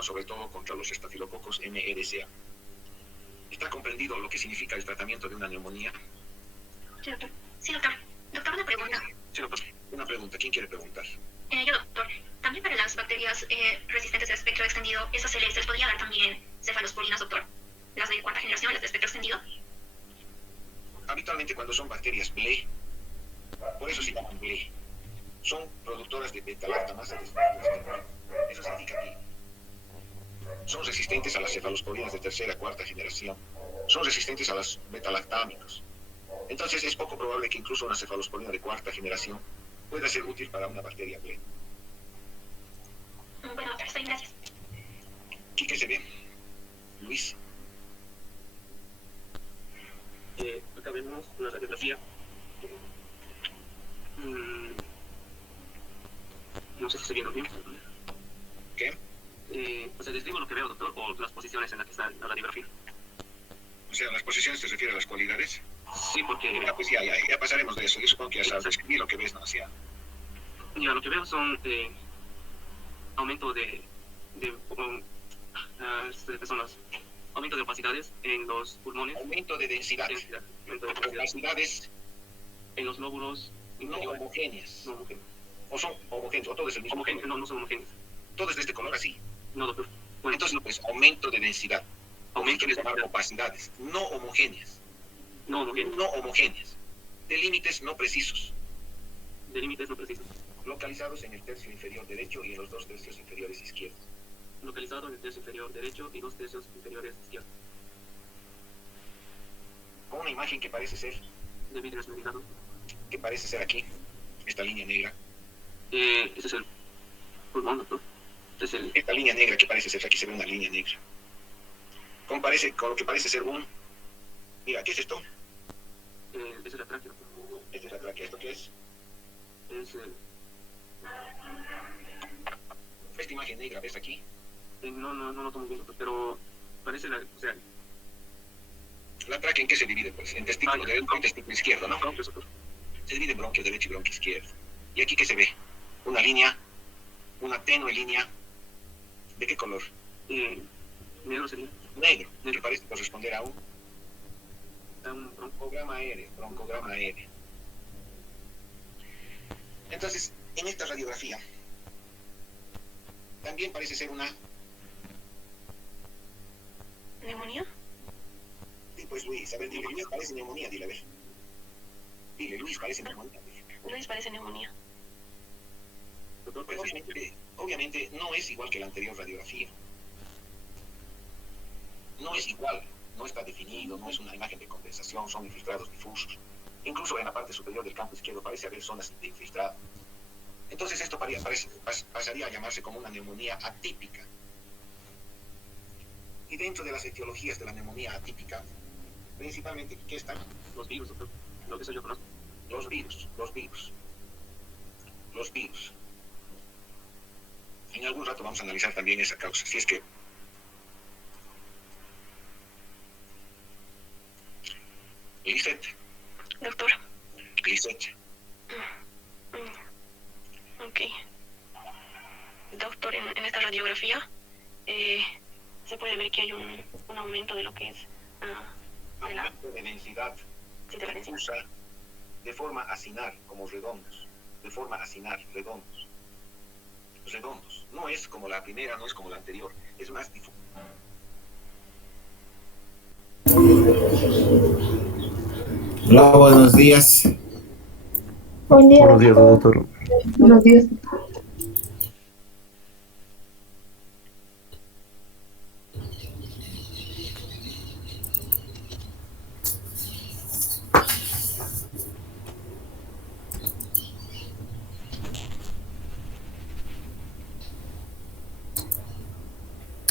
actúan sobre todo contra los estafilococos MRSA. ¿Está comprendido lo que significa el tratamiento de una neumonía? Sí, doctor. Sí, doctor. Doctor, una pregunta. Sí, doctor. Una pregunta. ¿Quién quiere preguntar? Yo, doctor. También para las bacterias resistentes al espectro extendido, ¿esas se les podría dar también cefalosporinas, doctor? Las de cuarta generación, las de espectro extendido. Habitualmente cuando son bacterias BLE, por eso se llaman BLE, son productoras de beta-lactamasa de espectro. Eso significa que son resistentes a las cefalosporinas de tercera, cuarta generación. Son resistentes a los beta-lactámicos. Entonces es poco probable que incluso una cefalosporina de cuarta generación pueda ser útil para una bacteria BLE. Bueno, doctor, estoy bien, gracias. Quique se ve. Luis. Acá vemos una radiografía. No sé si estoy viendo bien. ¿Qué? O sea, describo lo que veo, doctor, o las posiciones en las que está la radiografía. O sea, las posiciones te refieren a las cualidades. Sí, porque... Pues ya pasaremos de eso. Yo supongo que ya sabes describir lo que ves, ¿no? O sea, ya, lo que veo son aumento de personas, aumento de opacidades en los pulmones. aumento de densidad. Aumento de opacidades Opacidades en los lóbulos no inferiores. homogéneas. No homogéneos. O son homogéneos, o todo es el mismo. Homogéneos, no son homogéneos. Todo es de este color así. No, doctor. Bueno, Entonces, pues, aumento de densidad. aumento de Quieres llamar densidad. opacidades no homogéneas. No homogéneos. No homogéneas. De límites no precisos. De límites no precisos. Localizados en el tercio inferior derecho y en los 2 tercios inferiores izquierdos. Localizado en el tercio inferior derecho y 2 tercios inferiores izquierdos. Con una imagen que parece ser De vidrio esmerilado. aquí. Esta línea negra. Ese es el pulmón, doctor. Este es el... Esta línea negra que parece ser, aquí se ve una línea negra. Con lo que parece ser un... Mira, ¿qué es esto? ese es la tráquea, doctor. Esta es la tráquea. ¿Esto qué es? Es el... Esta imagen negra, ¿ves aquí? no lo tomo bien, doctor, pero parece la... O sea... La tráquea, ¿en qué se divide? Pues en testículo derecho y testículo izquierdo, ¿no? bronquios, doctor. Se divide en bronquio derecho y bronquio izquierdo. ¿Y aquí qué se ve? Una línea, una tenue línea. ¿De qué color? Negro sería. Negro, que parece corresponder a un Un broncograma R. Entonces, en esta radiografía, también parece ser una... ¿Neumonía? Sí, pues Luis, a ver, dile, Luis parece neumonía, dile, a ver. Dile, Luis parece neumonía. Dile. Luis parece neumonía. doctor, Pues obviamente no es igual que la anterior radiografía. No es igual, no está definido, no es una imagen de condensación, son infiltrados difusos. Incluso en la parte superior del campo izquierdo parece haber zonas de infiltrado. Entonces esto pasaría a llamarse como una neumonía atípica. Y dentro de las etiologías de la neumonía atípica, principalmente, ¿qué están? los virus, doctor. Lo que eso yo conozco. Los virus. En algún rato vamos a analizar también esa causa. Si es que Doctor. Lisette. Ok. Doctor, en esta radiografía se puede ver que hay un aumento de lo que es de la Aumento de densidad sí, de la densidad. difusa de forma acinar, como redondos. De forma acinar, redondos. Redondos. No es como la primera, no es como la anterior. Es más difusa. Hola, buenos días. Buen día. Buenos días, doctor. Buenos días.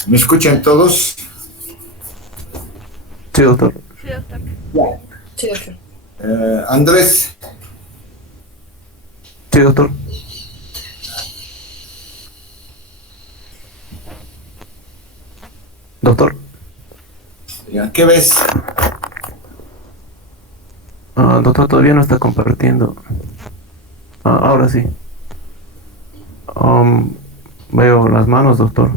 ¿Me escuchan todos? Sí, doctor. Sí, doctor. Sí, doctor. Andrés, Sí, doctor. Doctor. ¿qué ves? Doctor, todavía no está compartiendo. Ahora sí. Veo las manos, doctor.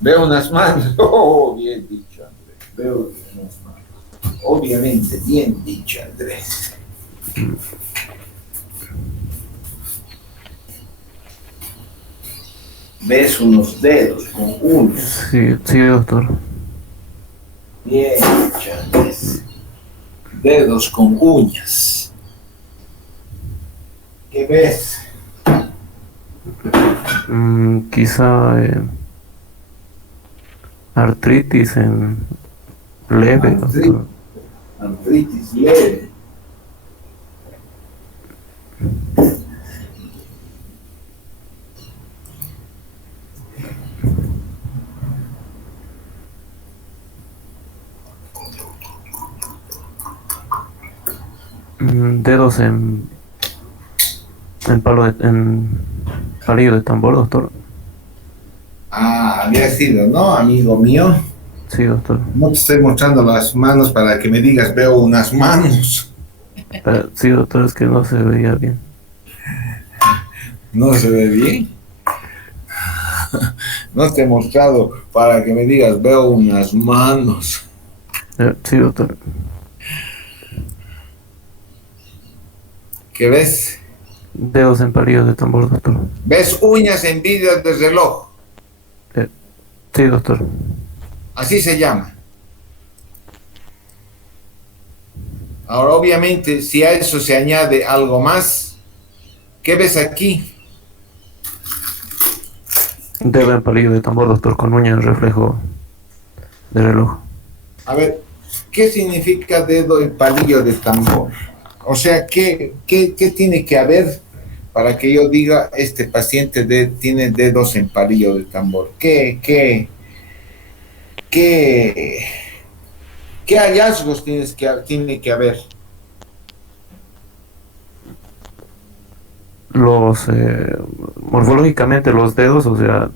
Veo unas manos. Oh, bien dicho, Andrés. Veo unas manos. Obviamente, bien dicho, Andrés. Ves unos dedos con uñas. Sí, sí, doctor. Bien dicho, Andrés. Dedos con uñas. ¿Qué ves? Quizá artritis en leve, doctor. Artritis leve. Dedos en palillo de tambor, doctor. Ah, había sido, ¿no, amigo mío? Sí, doctor. No te estoy mostrando las manos para que me digas, veo unas manos. Sí, doctor, es que no se veía bien. ¿No se ve bien? No te he mostrado para que me digas, veo unas manos. Sí, doctor. ¿Qué ves? Dedos en palillo de tambor, doctor. ¿Ves uñas en vidrio de reloj? Sí, doctor. Así se llama. Ahora, obviamente, si a eso se añade algo más, ¿qué ves aquí? Dedo en palillo de tambor, doctor, con uña en reflejo de reloj. A ver, ¿qué significa dedo en palillo de tambor? O sea, ¿qué tiene que haber para que yo diga este paciente tiene dedos en palillo de tambor? ¿Qué hallazgos tiene que haber? Morfológicamente los dedos, o sea,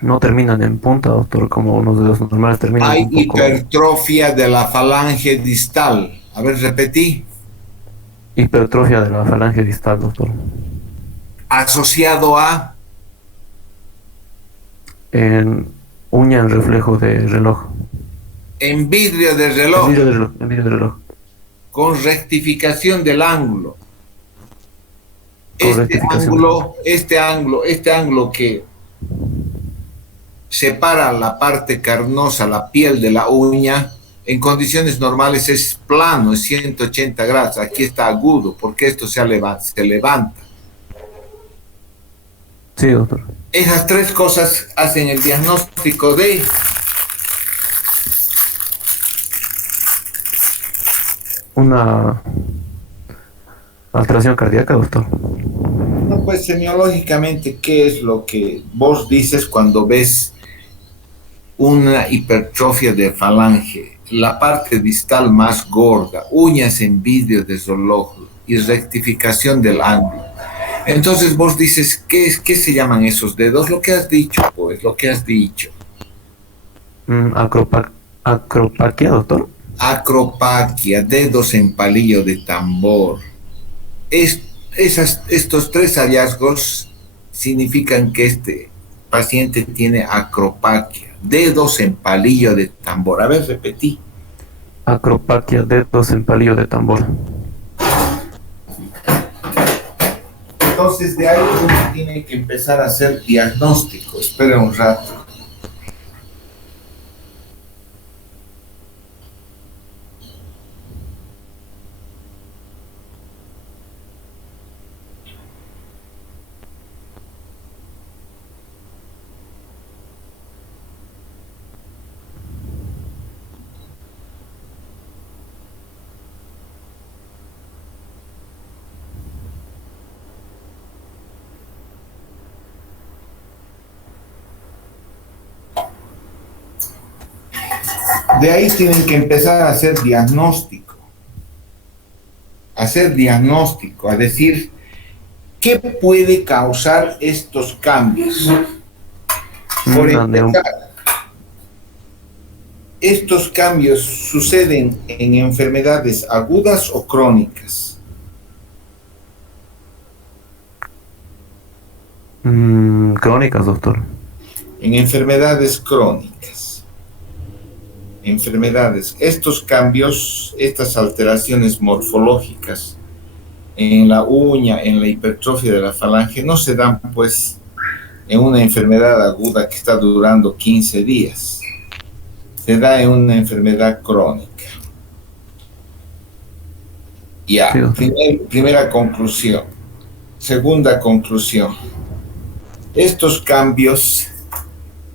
no terminan en punta, doctor, como unos dedos normales terminan Hay un poco. hipertrofia de la falange distal. A ver, repetí. Hipertrofia de la falange distal, doctor. Asociado a En uña en reflejo de reloj. en vidrio de En reloj, vidrio de reloj, en vidrio de reloj. con rectificación del ángulo. Con rectificación. Este ángulo que separa la parte carnosa, la piel de la uña, en condiciones normales es plano, es 180 grados. Aquí está agudo, porque esto se levanta. Sí, doctor. Esas tres cosas hacen el diagnóstico de Una alteración cardíaca, doctor. no, pues semiológicamente, ¿qué es lo que vos dices cuando ves una hipertrofia de falange? La parte distal más gorda, uñas en vidrio de reloj y rectificación del ángulo. Entonces vos dices, ¿qué se llaman esos dedos? Lo que has dicho, pues, lo que has dicho. Acropaquia, doctor. Acropaquia, dedos en palillo de tambor. Estos tres hallazgos significan que este paciente tiene acropaquia, dedos en palillo de tambor. A ver, repetí. Acropaquia, dedos en palillo de tambor. Entonces de ahí uno tiene que empezar a hacer diagnóstico. Espera un rato. De ahí tienen que empezar a hacer diagnóstico. A decir, ¿qué puede causar estos cambios? Por empezar, ¿estos cambios suceden en enfermedades agudas o crónicas? Crónicas, doctor. En enfermedades crónicas. Estos cambios, estas alteraciones morfológicas en la uña, en la hipertrofia de la falange, no se dan pues en una enfermedad aguda que está durando 15 días. Se da en una enfermedad crónica. Ya, Sí, doctor. primera conclusión. Segunda conclusión. Estos cambios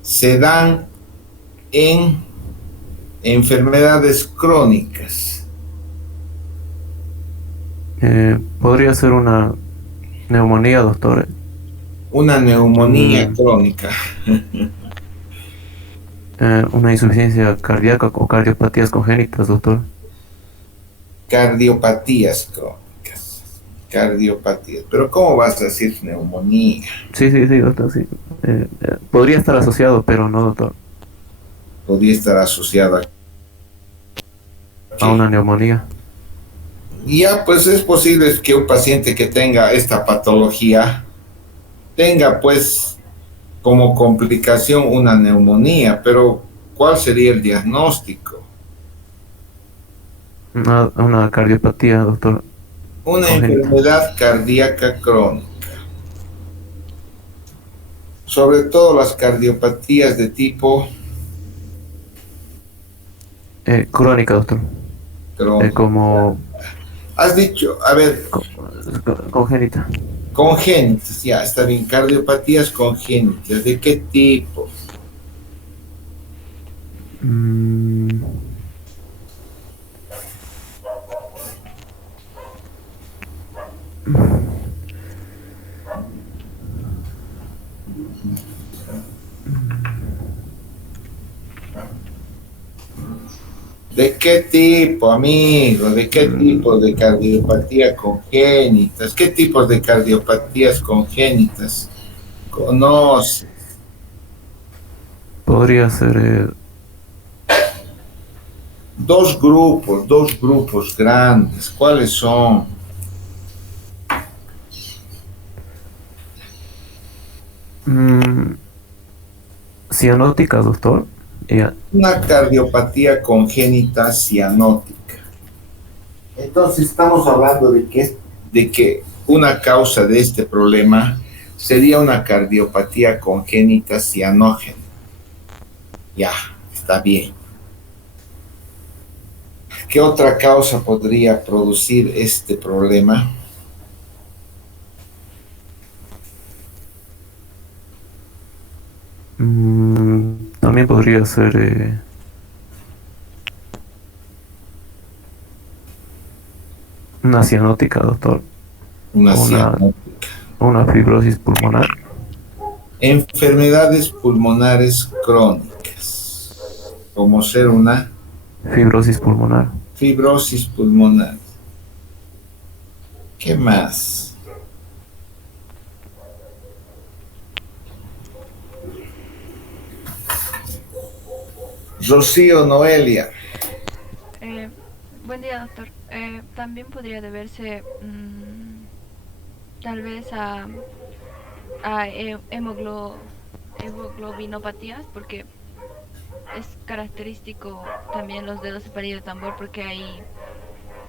se dan en enfermedades crónicas. Podría ser una neumonía, doctor. Una neumonía Mm, crónica. una insuficiencia cardíaca o cardiopatías congénitas, doctor. Cardiopatías crónicas. Cardiopatías. Pero ¿cómo vas a decir neumonía? Sí, sí, sí, doctor, sí. Podría estar asociado, pero no, doctor, Podría estar asociada a a una qué. neumonía. Ya, pues es posible que un paciente que tenga esta patología tenga pues como complicación una neumonía, pero ¿cuál sería el diagnóstico? Una cardiopatía, doctor, Una congénita. enfermedad cardíaca crónica, sobre todo las cardiopatías de tipo Crónica, doctor. crónico. Como Has dicho, a ver, co- congénita. congénitas, ya, está bien, cardiopatías congénitas, ¿de qué tipo? Mm, ¿De qué tipo, amigo? ¿De qué tipo mm, de cardiopatía congénitas? ¿Qué tipos de cardiopatías congénitas conoce? Podría ser Dos grupos grandes. ¿Cuáles son? mm, cianótica, doctor. Ya. Una cardiopatía congénita cianótica. Entonces estamos hablando de que una causa de este problema sería una cardiopatía congénita cianógena. Ya, está bien. ¿Qué otra causa podría producir este problema? También podría ser una cianótica, doctor. Una O cianótica. una fibrosis pulmonar. Enfermedades pulmonares crónicas, como ser una Fibrosis pulmonar. fibrosis pulmonar. ¿Qué más? Rocío Noelia. Eh, Buen día, doctor. También podría deberse tal vez a hemoglobinopatías, porque es característico también los dedos de palillo de tambor, porque hay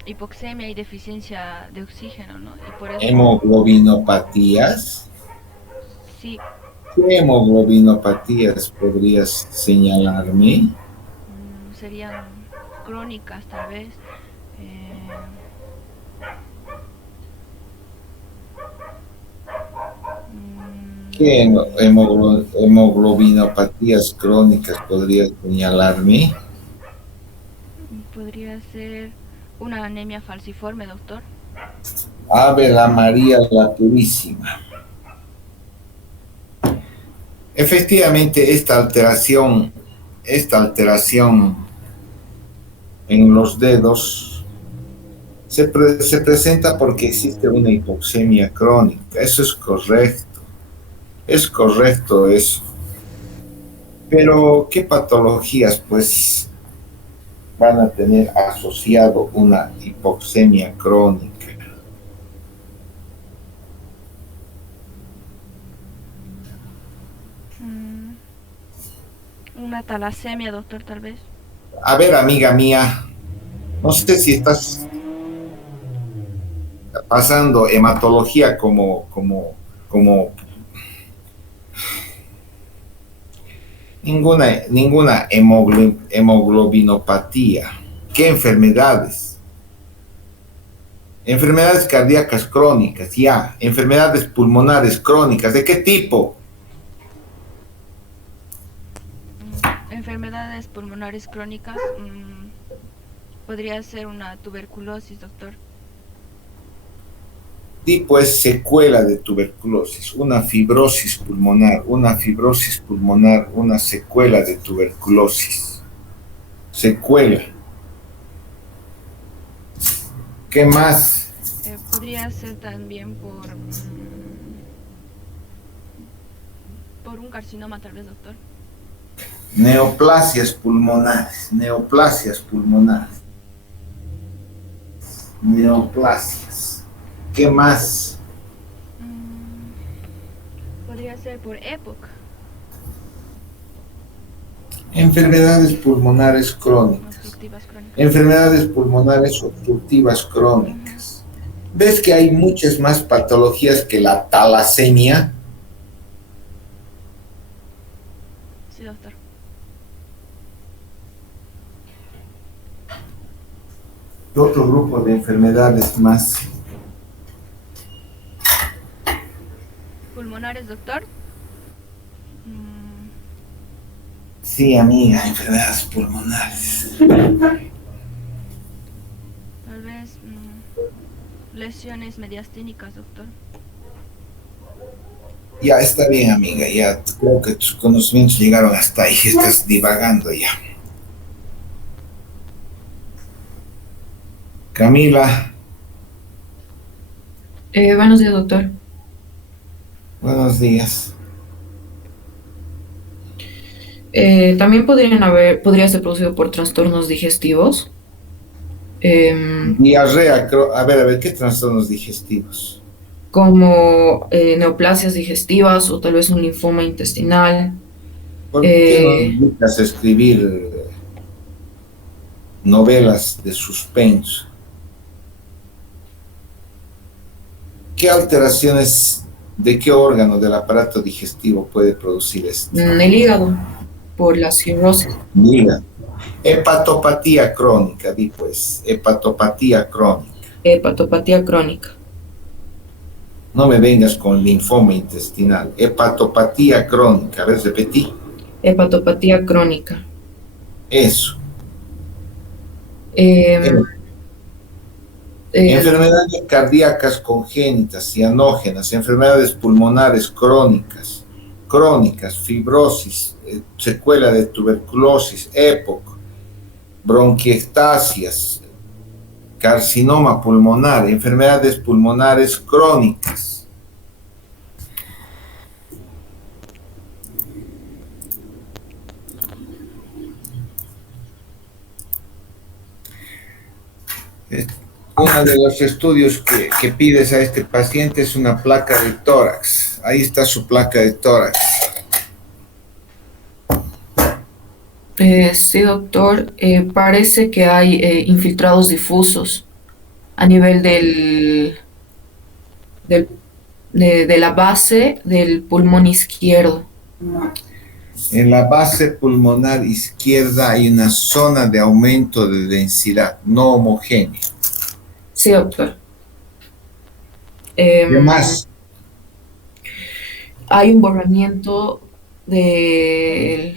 hipoxemia y deficiencia de oxígeno, ¿no? Y por eso Hemoglobinopatías. sí, ¿Qué hemoglobinopatías podrías señalarme? serían crónicas tal vez. Eh, ¿Qué mm, hemoglobinopatías crónicas podrías señalarme? Podría ser una anemia falciforme, doctor. Ave la María la Purísima. Efectivamente, esta alteración en los dedos se presenta porque existe una hipoxemia crónica. Eso es correcto eso. Pero, ¿qué patologías, pues, van a tener asociado una hipoxemia crónica? Mm, Una talasemia, doctor, tal vez. A ver, amiga mía, no sé si estás pasando hematología como ninguna hemoglobinopatía. ¿Qué enfermedades? Enfermedades cardíacas crónicas, ya. Enfermedades pulmonares crónicas. ¿De qué tipo? Enfermedades pulmonares crónicas. Podría ser una tuberculosis, doctor. Tipo es secuela de tuberculosis, una fibrosis pulmonar, una secuela de tuberculosis. Secuela. ¿Qué más? Podría ser también por un carcinoma, tal vez, doctor. Neoplasias pulmonares, neoplasias pulmonares, neoplasias. ¿Qué más? Podría ser por EPOC. Enfermedades pulmonares crónicas. Obstructivas crónicas. Enfermedades pulmonares obstructivas crónicas. ¿Ves que hay muchas más patologías que la talasemia? Sí, doctor. Otro grupo de enfermedades más. Pulmonares, doctor. Sí, amiga, enfermedades pulmonares. Tal vez lesiones mediastínicas, doctor. Ya está bien, amiga, ya creo que tus conocimientos llegaron hasta ahí, estás divagando ya. Camila, Buenos días, doctor. buenos días. También podría ser producido por trastornos digestivos. Diarrea, a ver, ¿qué trastornos digestivos? Como neoplasias digestivas o tal vez un linfoma intestinal. ¿Por qué no nos dedicas a escribir novelas de suspenso? ¿Qué alteraciones de qué órgano del aparato digestivo puede producir esto? El hígado, por la cirrosis. Mira, hepatopatía crónica, di pues, hepatopatía crónica. Hepatopatía crónica. No me vengas con linfoma intestinal. Hepatopatía crónica. A ver, repetí. Hepatopatía crónica. Eso. Eh, Enfermedades cardíacas congénitas, cianógenas, enfermedades pulmonares crónicas, fibrosis, secuela de tuberculosis, EPOC, bronquiectasias, carcinoma pulmonar, enfermedades pulmonares crónicas. Uno de los estudios que pides a este paciente es una placa de tórax. Ahí está su placa de tórax. Sí, doctor. Parece que hay infiltrados difusos a nivel de la base del pulmón izquierdo. En la base pulmonar izquierda hay una zona de aumento de densidad no homogénea. Sí, doctor. ¿Qué más? Hay un borramiento de...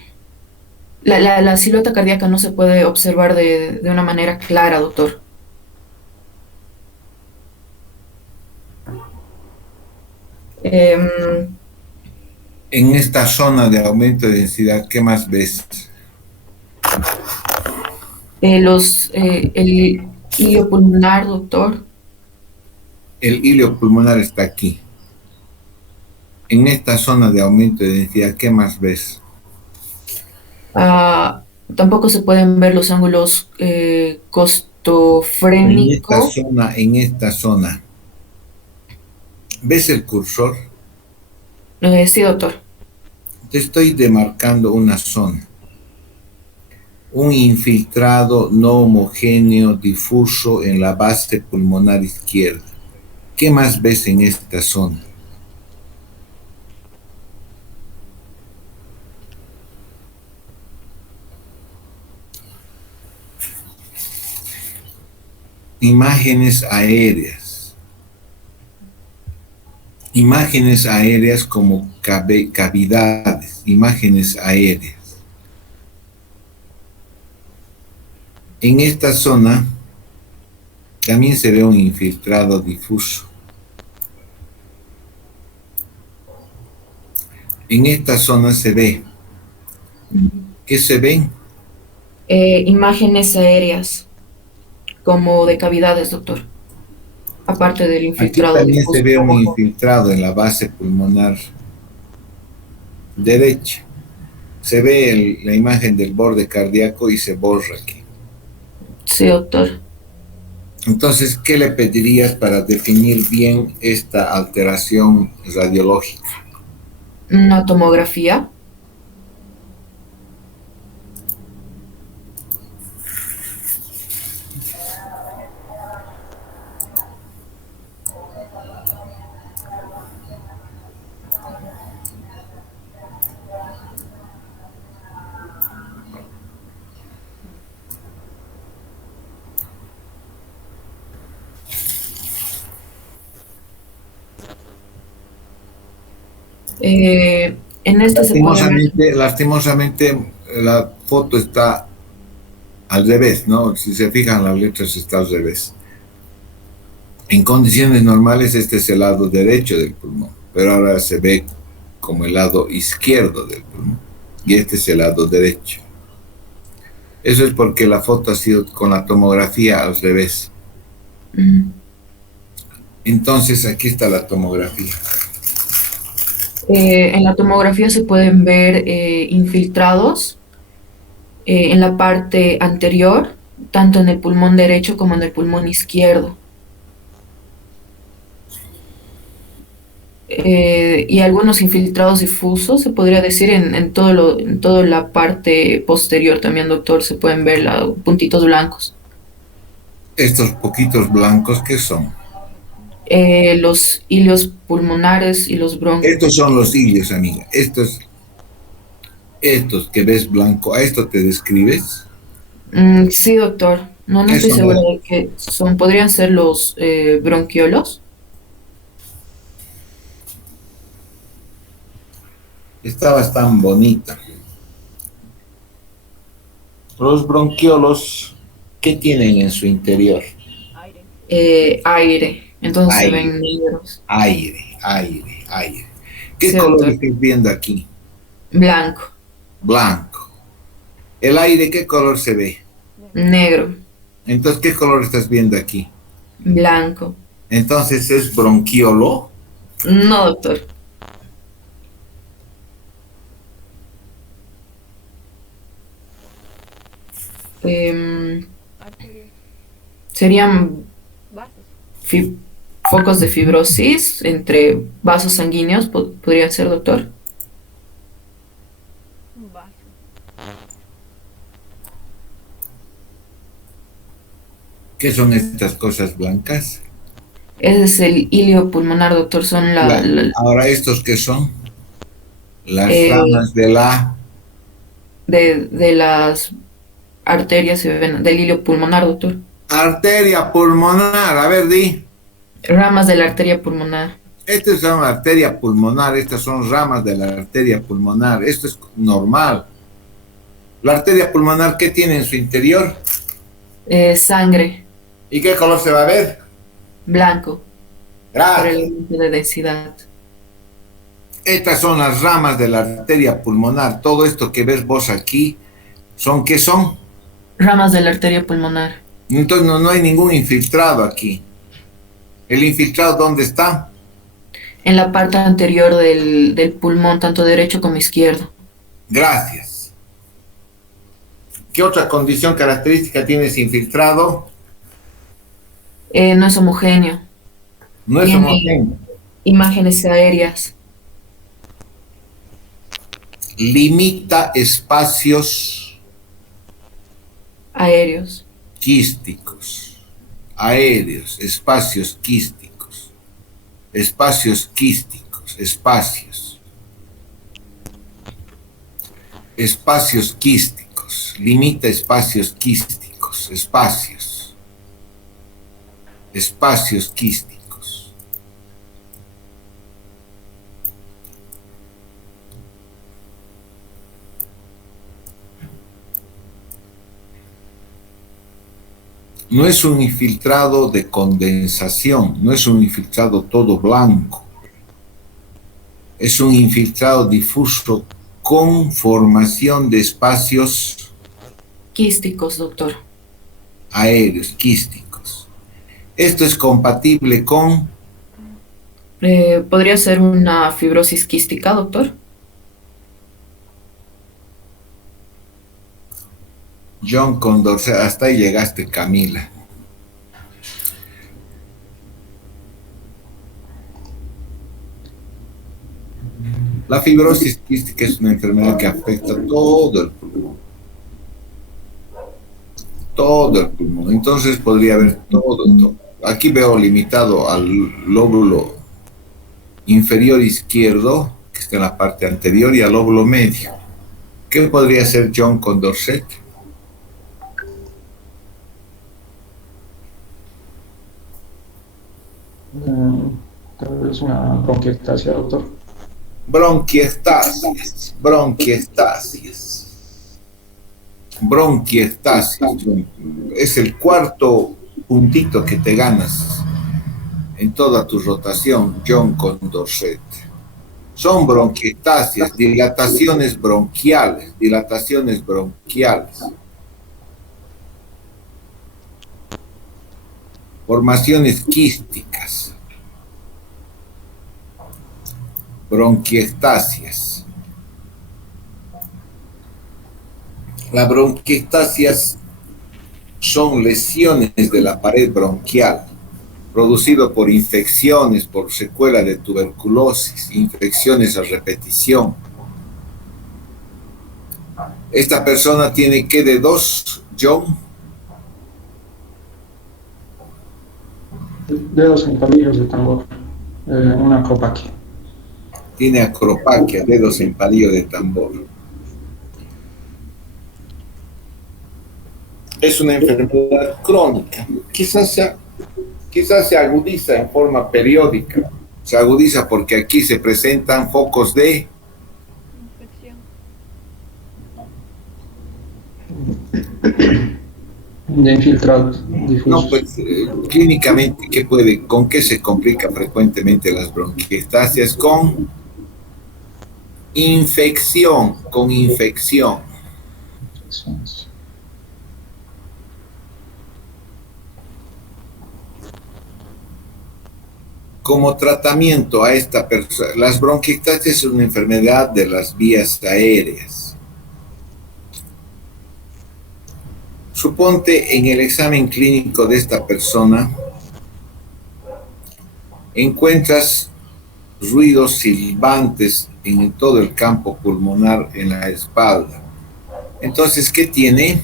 La silueta cardíaca no se puede observar de una manera clara, doctor. En esta zona de aumento de densidad, ¿qué más ves? El ilio pulmonar, doctor. El ilio pulmonar está aquí. En esta zona de aumento de densidad, ¿qué más ves? Tampoco se pueden ver los ángulos costofrénico. En esta zona. ¿Ves el cursor? Sí, doctor. Te estoy demarcando una zona. un infiltrado no homogéneo difuso en la base pulmonar izquierda. ¿Qué más ves en esta zona? Imágenes aéreas. Imágenes aéreas como cavidades, imágenes aéreas. En esta zona también se ve un infiltrado difuso. En esta zona se ve. ¿Qué se ven? Imágenes aéreas, como de cavidades, doctor. Aparte del Aquí infiltrado también se difuso. ve un infiltrado en la base pulmonar derecha. Se ve la imagen del borde cardíaco y se borra aquí. Sí, doctor. Entonces, ¿qué le pedirías para definir bien esta alteración radiológica? Una tomografía. En esta se puede ver. Lastimosamente, la foto está al revés, ¿no? Si se fijan, las letras está al revés. En condiciones normales, este es el lado derecho del pulmón, pero ahora se ve como el lado izquierdo del pulmón, y este es el lado derecho. Eso es porque la foto ha sido con la tomografía al revés. Entonces, aquí está la tomografía. En la tomografía se pueden ver infiltrados en la parte anterior, tanto en el pulmón derecho como en el pulmón izquierdo. Y algunos infiltrados difusos, se podría decir, en toda la parte posterior también, doctor, se pueden ver puntitos blancos. Estos poquitos blancos, ¿qué son? Los hilios pulmonares y los bronquios. Estos son los hilios, amiga. Estos que ves blanco, ¿a esto te describes? Sí, doctor. No estoy segura de qué son. ¿Podrían ser los bronquiolos? Estabas tan bonita. Los bronquiolos, ¿qué tienen en su interior? Aire. Entonces Aire. se ven negros. Aire. ¿Qué Sí, color doctor. estás viendo aquí? Blanco. Blanco. El aire, ¿qué color se ve? Negro. Entonces, ¿qué color estás viendo aquí? Blanco. Entonces, ¿es bronquiolo? No, doctor. Serían focos de fibrosis entre vasos sanguíneos, podrían ser, doctor. ¿Qué son estas cosas blancas? Ese es el hilio pulmonar, doctor. Son Ahora, ¿estos qué son? Las Eh, ramas de la... de las arterias del hilio pulmonar, doctor. Arteria pulmonar, a ver, di. Ramas de la arteria pulmonar. Esta es una arteria pulmonar, estas son ramas de la arteria pulmonar, esto es normal. La arteria pulmonar, ¿qué tiene en su interior? Sangre. ¿Y qué color se va a ver? Blanco. Por Gracias. el aumento de densidad. Estas son las ramas de la arteria pulmonar. Todo esto que ves vos aquí, ¿qué son? Ramas de la arteria pulmonar. Entonces no hay ningún infiltrado aquí. ¿El infiltrado dónde está? En la parte anterior del pulmón, tanto derecho como izquierdo. Gracias. ¿Qué otra condición característica tiene ese infiltrado? No es homogéneo. No es Tiene homogéneo. imágenes aéreas. Limita espacios Aéreos. quísticos, aéreos, espacios quísticos, espacios quísticos, espacios quísticos, limita espacios quísticos, espacios quísticos. No es un infiltrado de condensación, no es un infiltrado todo blanco, es un infiltrado difuso con formación de espacios Quísticos, doctor. aéreos, quísticos. Esto es compatible con ¿Podría ser una fibrosis quística, doctor? John Condorcet. Hasta ahí llegaste, Camila. La fibrosis quística es una enfermedad que afecta todo el pulmón. Todo el pulmón. Entonces podría haber todo. Aquí veo limitado al lóbulo inferior izquierdo, que está en la parte anterior, y al lóbulo medio. ¿Qué podría ser John Condorcet? Tal vez una bronquiectasia, doctor. Bronquiectasis. Es el cuarto puntito que te ganas en toda tu rotación, John Condorcet. Son bronquiectasias, dilataciones bronquiales. Formaciones quísticas. Bronquiectasias. Las bronquiectasias son lesiones de la pared bronquial, producido por infecciones, por secuela de tuberculosis, infecciones a repetición. Esta persona tiene que de dos, John. Dedos en palillos de tambor. Una acropaquia. Tiene acropaquia, dedos en palillo de tambor. Es una enfermedad crónica. Quizás se agudiza en forma periódica. Se agudiza porque aquí se presentan focos de infección. De infiltrados difusos. No, pues clínicamente, ¿con qué se complica frecuentemente las bronquiectasias? Con infección. Como tratamiento a esta persona, las bronquiectasias es una enfermedad de las vías aéreas. Suponte en el examen clínico de esta persona encuentras ruidos silbantes en todo el campo pulmonar en la espalda. Entonces, ¿qué tiene?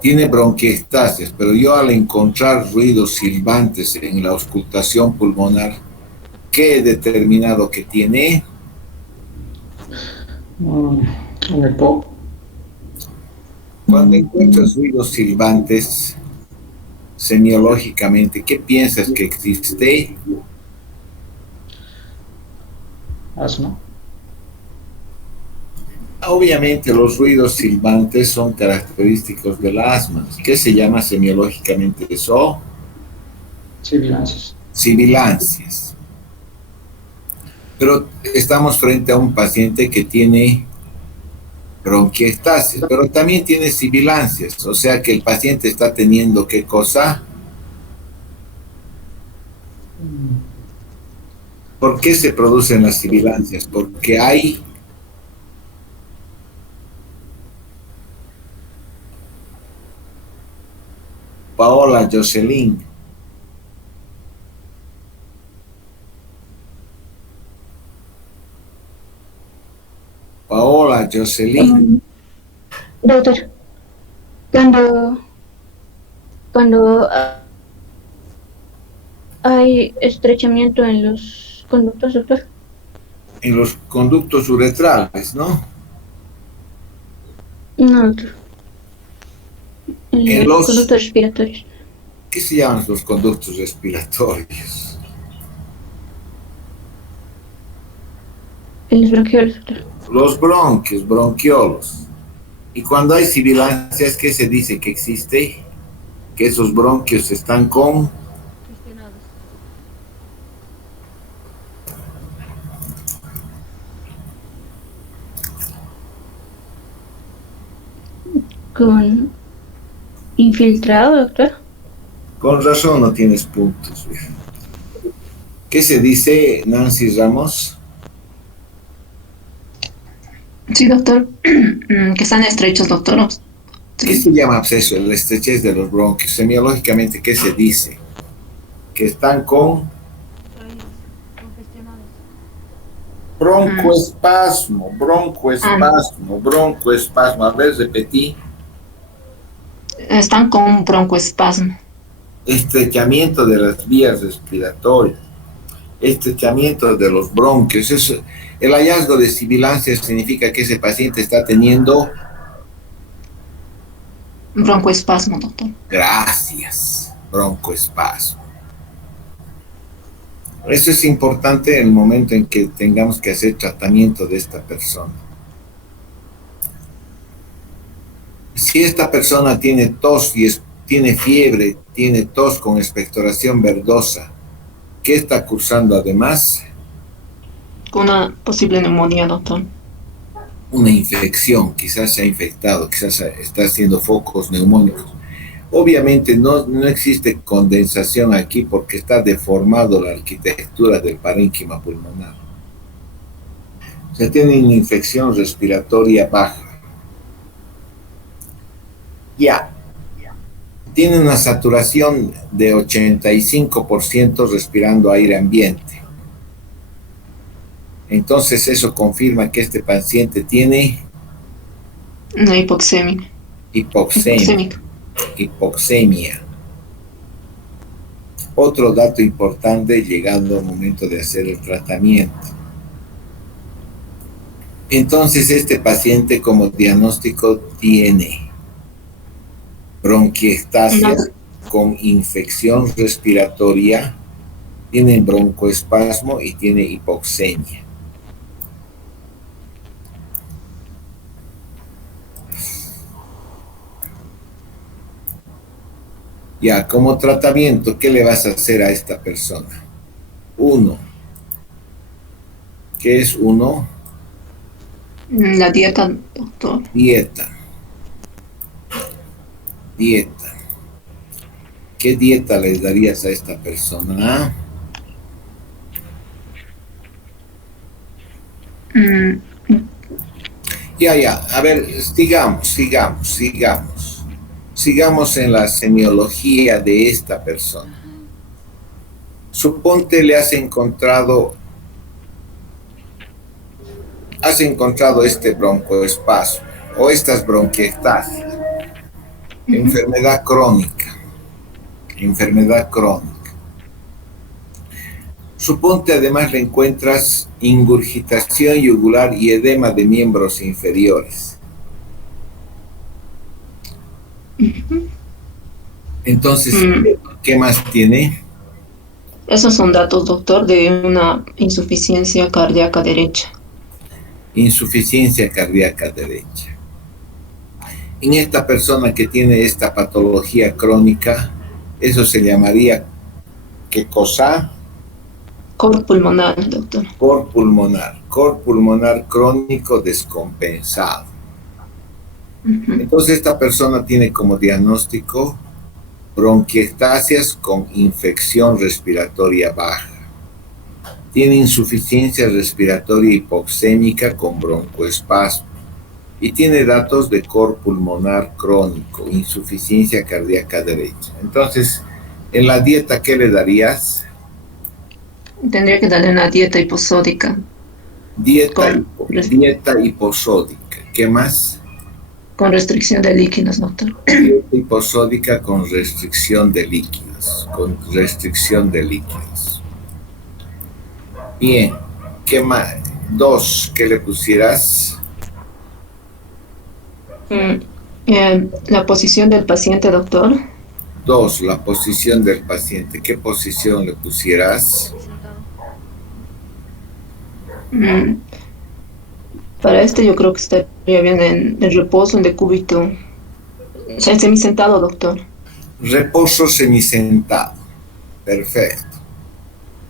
Tiene bronquiectasias, pero yo al encontrar ruidos silbantes en la auscultación pulmonar, ¿qué he determinado que tiene? Un EPOC. Cuando encuentras ruidos silbantes, semiológicamente, ¿qué piensas que existe? Asma. Obviamente los ruidos silbantes son característicos del asma. ¿Qué se llama semiológicamente eso? Sibilancias. Sibilancias. Pero estamos frente a un paciente que tiene bronquiectasias, pero también tiene sibilancias, o sea que el paciente está teniendo ¿qué cosa? ¿Por qué se producen las sibilancias? Porque hay Paola Jocelyn. Jocelyn. Doctor, cuando hay estrechamiento en los conductos, doctor. En los conductos uretrales, ¿no? No, doctor. En Los los conductos respiratorios. ¿Qué se llaman los conductos respiratorios? En los bronquiolos, doctor. Los bronquios, bronquiolos. Y cuando hay sibilancias, ¿qué se dice que existe? Que esos bronquios están con Con infiltrado, doctor. Con razón no tienes puntos. ¿Qué se dice, Nancy Ramos? Sí, doctor. Que están estrechos, doctor. ¿Qué se llama absceso? La estrechez de los bronquios. Semiológicamente, ¿qué se dice? Que están con broncoespasmo, broncoespasmo, broncoespasmo. A ver, repetí. Están con broncoespasmo. Estrechamiento de las vías respiratorias, estrechamiento de los bronquios. Eso, el hallazgo de sibilancia significa que ese paciente está teniendo Broncoespasmo, doctor. Gracias, broncoespasmo. Eso es importante en el momento en que tengamos que hacer tratamiento de esta persona. Si esta persona tiene tos y tiene fiebre, tiene tos con expectoración verdosa, ¿qué está cursando además? Una posible neumonía, doctor. Una infección, quizás se ha infectado, quizás está haciendo focos neumónicos. Obviamente no existe condensación aquí porque está deformado la arquitectura del parénquima pulmonar. O sea, tiene una infección respiratoria baja. Ya. Tiene una saturación de 85% respirando aire ambiente. Entonces eso confirma que este paciente tiene Una hipoxemia. Hipoxemia. Otro dato importante llegando al momento de hacer el tratamiento. Entonces este paciente como diagnóstico tiene bronquiectasia con infección respiratoria, tiene broncoespasmo y tiene hipoxemia. Ya, como tratamiento, ¿qué le vas a hacer a esta persona? Uno. ¿Qué es uno? La dieta, doctor. Dieta. ¿Qué dieta le darías a esta persona? Ya. A ver, sigamos en la semiología de esta persona. Suponte le has encontrado este broncoespasmo o estas bronquiectasias. Enfermedad crónica. Suponte además le encuentras ingurgitación yugular y edema de miembros inferiores. Entonces, ¿qué más tiene? Esos son datos, doctor, de una insuficiencia cardíaca derecha. Insuficiencia cardíaca derecha. En esta persona que tiene esta patología crónica, eso se llamaría, ¿qué cosa? Cor pulmonar, doctor. Cor pulmonar crónico descompensado. Entonces esta persona tiene como diagnóstico bronquiectasias con infección respiratoria baja. Tiene insuficiencia respiratoria hipoxémica con broncoespasmo. Y tiene datos de cor pulmonar crónico, insuficiencia cardíaca derecha. Entonces, en la dieta, ¿qué le darías? Tendría que darle una dieta hiposódica. Dieta hiposódica. ¿Qué más? Con restricción de líquidos, doctor. Hiposódica con restricción de líquidos. Con restricción de líquidos. Bien. ¿Qué más? 2, ¿qué le pusieras? La posición del paciente, doctor. 2, la posición del paciente. ¿Qué posición le pusieras? Para este yo creo que estaría bien en reposo, en decúbito. O sea, en semisentado, doctor. Reposo semisentado. Perfecto.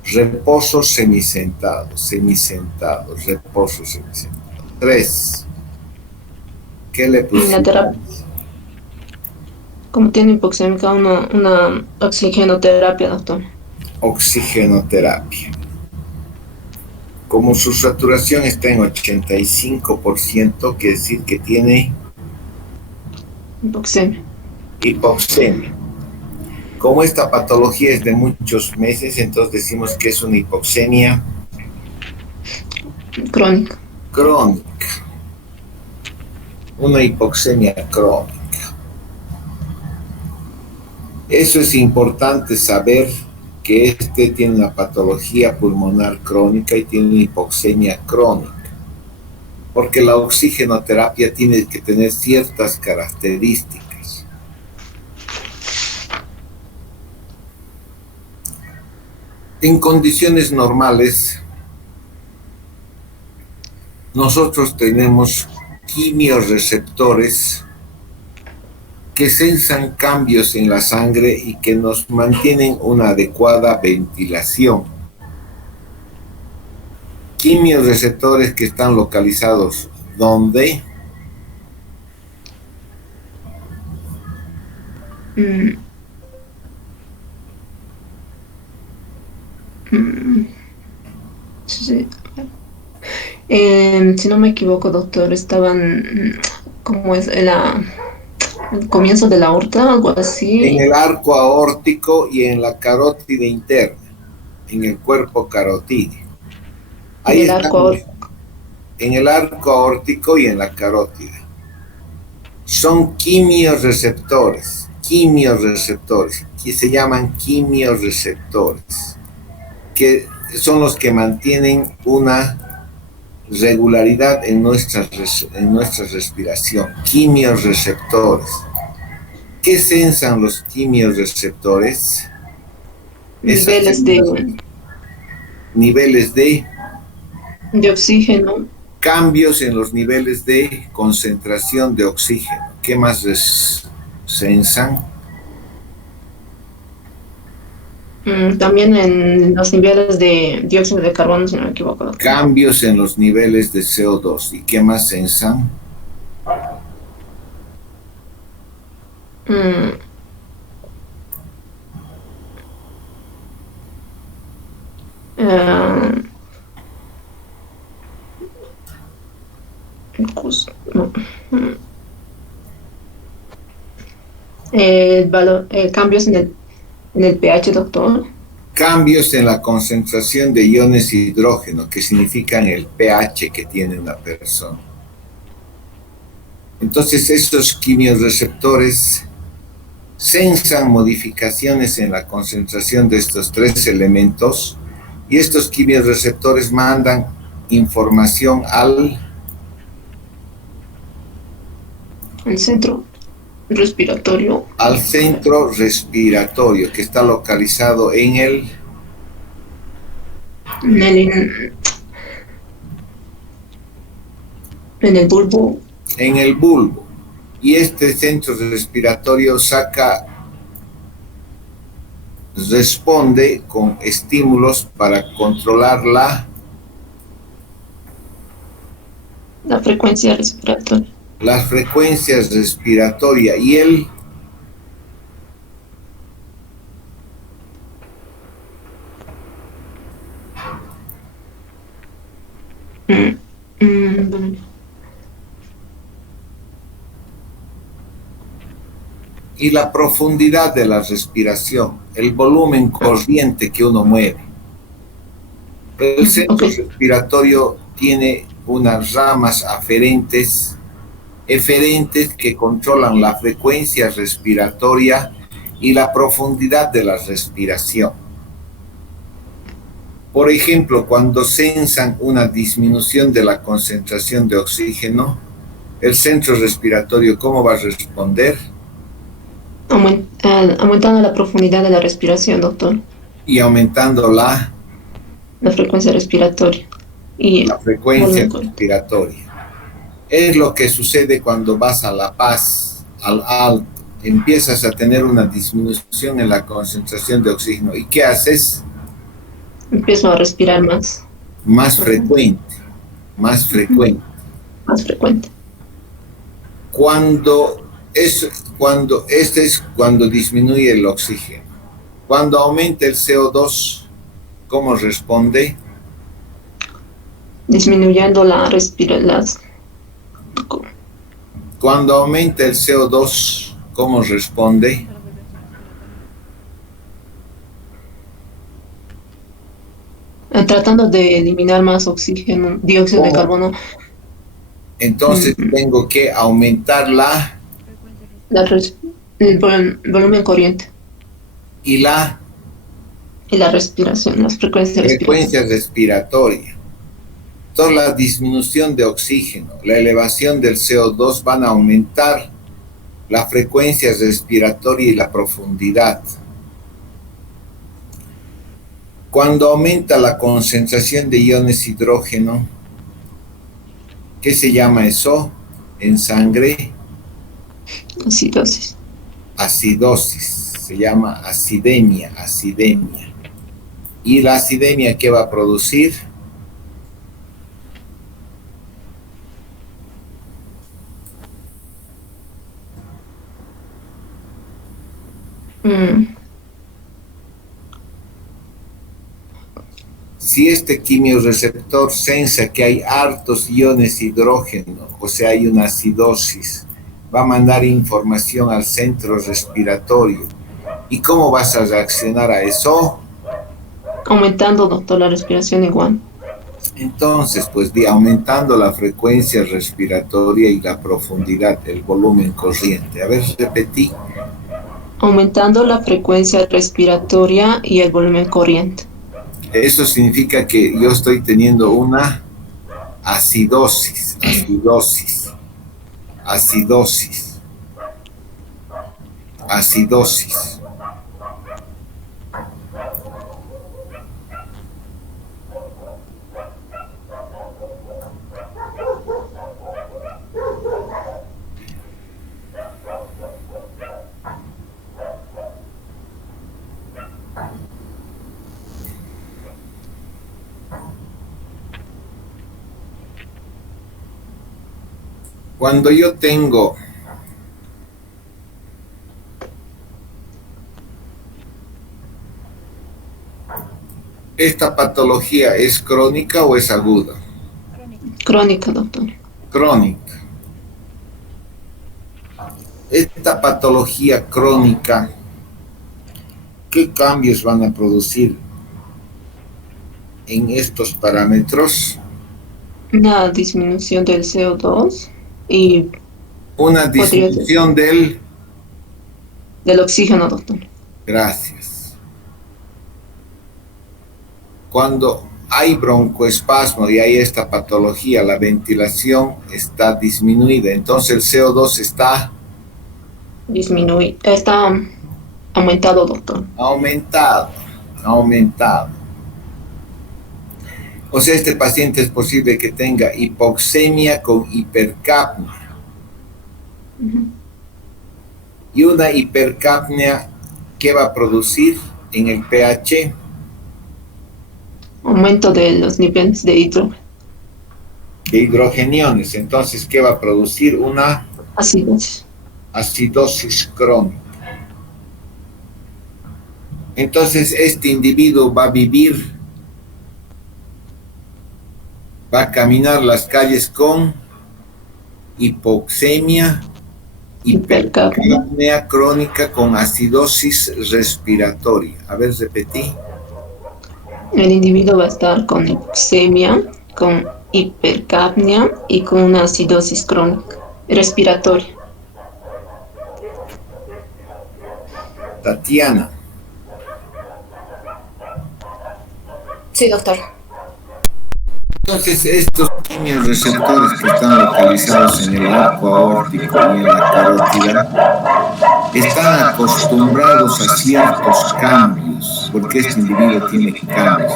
Reposo semisentado, reposo semisentado. 3. ¿Qué le pusieras? Como tiene hipoxémica, una oxigenoterapia, doctor. Oxigenoterapia. Como su saturación está en 85%, quiere decir que tiene hipoxemia. Como esta patología es de muchos meses, entonces decimos que es una hipoxemia crónica. Una hipoxemia crónica. Eso es importante saber, que este tiene una patología pulmonar crónica y tiene una hipoxemia crónica. Porque la oxigenoterapia tiene que tener ciertas características. En condiciones normales, nosotros tenemos quimiorreceptores que sensan cambios en la sangre y que nos mantienen una adecuada ventilación. Quimiorreceptores que están localizados ¿dónde? Sí. Si no me equivoco, doctor, estaban, ¿cómo es? El comienzo de la aorta, algo así. En el arco aórtico y en la carótida interna, en el cuerpo carotídeo. Ahí están, en el arco aórtico y en la carótida. Son quimiorreceptores, que se llaman quimiorreceptores, que son los que mantienen una regularidad en nuestra respiración. Quimiorreceptores. ¿Qué sensan los quimiorreceptores? Niveles de oxígeno. Cambios en los niveles de concentración de oxígeno. ¿Qué más sensan? También en los niveles de dióxido de carbono, si no me equivoco, doctor. Cambios en los niveles de CO2. ¿Y qué más sensan? Cambios en el pH, doctor. Cambios en la concentración de iones de hidrógeno, que significan el pH que tiene una persona. Entonces, estos quimiorreceptores sensan modificaciones en la concentración de estos 3 elementos, y estos quimiorreceptores mandan información al centro respiratorio. Al centro respiratorio, que está localizado en el bulbo. En el bulbo. Y este centro respiratorio responde con estímulos para controlar la frecuencia respiratoria. Las frecuencias respiratorias y el y la profundidad de la respiración, el volumen corriente que uno mueve. El centro respiratorio tiene unas ramas aferentes eferentes que controlan la frecuencia respiratoria y la profundidad de la respiración. Por ejemplo, cuando sensan una disminución de la concentración de oxígeno, el centro respiratorio, ¿cómo va a responder? Aumentando la profundidad de la respiración, doctor. Y aumentando la frecuencia respiratoria. La frecuencia respiratoria. Es lo que sucede cuando vas a La Paz, al alto, empiezas a tener una disminución en la concentración de oxígeno. ¿Y qué haces? Empiezo a respirar más. Más frecuente. Cuando disminuye el oxígeno. Cuando aumenta el CO2, ¿cómo responde? Disminuyendo la respiración. Cuando aumenta el CO2, ¿cómo responde? Tratando de eliminar más oxígeno, dióxido de carbono. Entonces tengo que aumentar el volumen corriente. Y la respiración, las frecuencias respiratoria. Toda la disminución de oxígeno, la elevación del CO2 van a aumentar la frecuencia respiratoria y la profundidad. Cuando aumenta la concentración de iones hidrógeno, ¿qué se llama eso en sangre? Acidosis. Acidosis, se llama acidemia. ¿Y la acidemia qué va a producir? Si este quimiorreceptor sensa que hay hartos iones hidrógeno, o sea, hay una acidosis, va a mandar información al centro respiratorio. ¿Y cómo vas a reaccionar a eso? Aumentando, doctor, la respiración igual. Entonces, pues aumentando la frecuencia respiratoria y la profundidad, el volumen corriente. A ver, repetí. Aumentando la frecuencia respiratoria y el volumen corriente. Eso significa que yo estoy teniendo una acidosis. Cuando yo tengo esta patología, ¿es crónica o es aguda? Crónica, doctor. Crónica. Esta patología crónica, ¿qué cambios van a producir en estos parámetros? Una disminución del CO2 y una disminución del oxígeno, doctor. Gracias. Cuando hay broncoespasmo y hay esta patología, la ventilación está disminuida, entonces el CO2 está aumentado, doctor. Aumentado. O sea, este paciente es posible que tenga hipoxemia con hipercapnia. Y una hipercapnia, ¿qué va a producir en el pH? Aumento de los niveles de hidrógeno. De hidrogeniones. Entonces, ¿qué va a producir? Una acidosis crónica. Entonces, este individuo va a caminar las calles con hipoxemia, hipercapnia crónica con acidosis respiratoria. A ver, repetí. El individuo va a estar con hipoxemia, con hipercapnia y con una acidosis crónica. respiratoria. Tatiana. Sí, doctor. Entonces, estos quimiorreceptores que están localizados en el arco aórtico y en la carótida están acostumbrados a ciertos cambios, porque este individuo tiene cambios.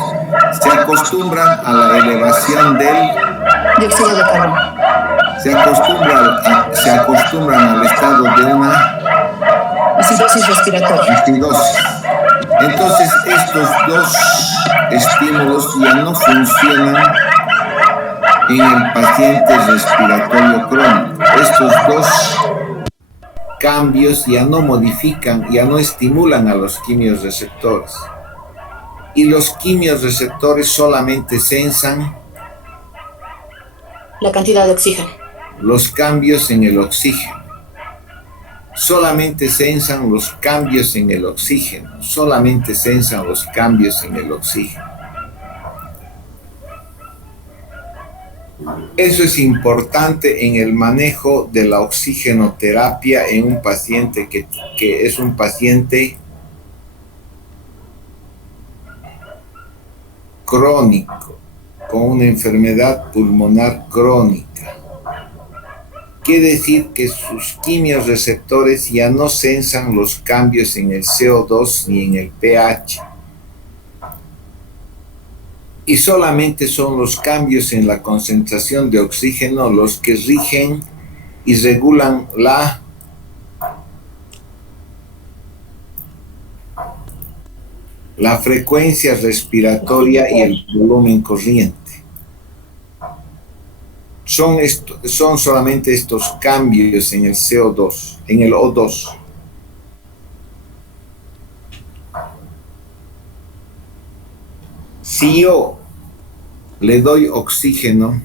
Se acostumbran a la elevación del Dióxido de carbono. Se acostumbran al estado de una Acidosis respiratoria. acidosis. Entonces, estos dos estímulos ya no funcionan en el paciente respiratorio crónico. Estos dos cambios ya no modifican, ya no estimulan a los quimiorreceptores. Y los quimiorreceptores solamente sensan La cantidad de oxígeno. los cambios en el oxígeno. Solamente sensan los cambios en el oxígeno. Solamente sensan los cambios en el oxígeno. Eso es importante en el manejo de la oxigenoterapia en un paciente que es un paciente crónico, con una enfermedad pulmonar crónica. Quiere decir que sus quimiorreceptores ya no sensan los cambios en el CO2 ni en el pH. Y solamente son los cambios en la concentración de oxígeno los que rigen y regulan la frecuencia respiratoria y el volumen corriente. Son solamente estos cambios en el CO2, en el O2. Si yo le doy oxígeno,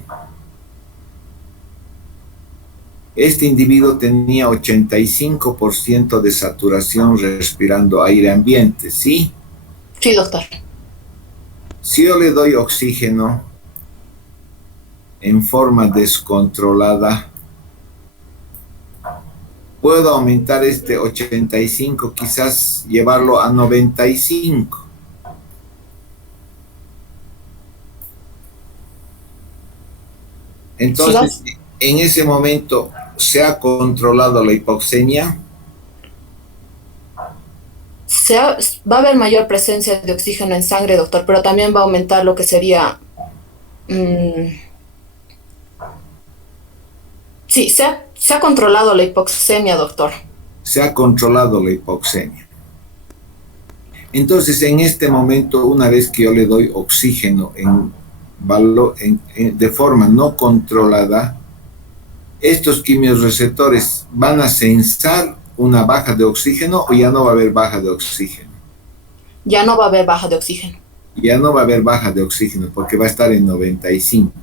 este individuo tenía 85% de saturación respirando aire ambiente, ¿sí? Sí, doctor. Si yo le doy oxígeno en forma descontrolada, puedo aumentar este 85, quizás llevarlo a 95. Entonces, en ese momento, ¿se ha controlado la hipoxemia? Va a haber mayor presencia de oxígeno en sangre, doctor, pero también va a aumentar lo que sería... Sí, se ha controlado la hipoxemia, doctor. Se ha controlado la hipoxemia. Entonces, en este momento, una vez que yo le doy oxígeno de forma no controlada, estos quimiorreceptores van a sensar una baja de oxígeno o ya no va a haber baja de oxígeno. Ya no va a haber baja de oxígeno. Ya no va a haber baja de oxígeno porque va a estar en 95.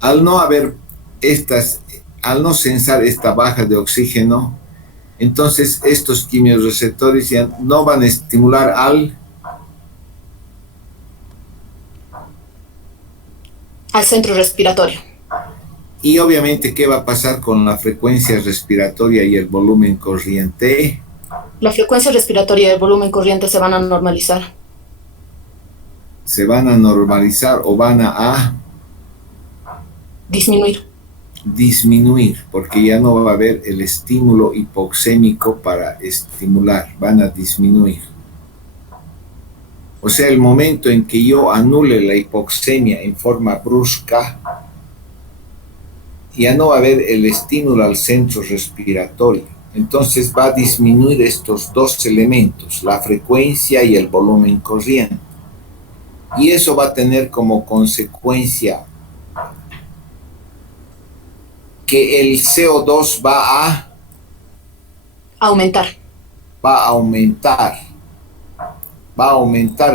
Al no sensar esta baja de oxígeno, entonces estos quimiorreceptores ya no van a estimular al centro respiratorio. Y obviamente, ¿qué va a pasar con la frecuencia respiratoria y el volumen corriente? La frecuencia respiratoria y el volumen corriente se van a normalizar. Se van a normalizar o van a disminuir. Disminuir, porque ya no va a haber el estímulo hipoxémico para estimular, van a disminuir. O sea, el momento en que yo anule la hipoxemia en forma brusca, ya no va a haber el estímulo al centro respiratorio. Entonces va a disminuir estos dos elementos, la frecuencia y el volumen corriente. Y eso va a tener como consecuencia que el CO2 va a aumentar. Va a aumentar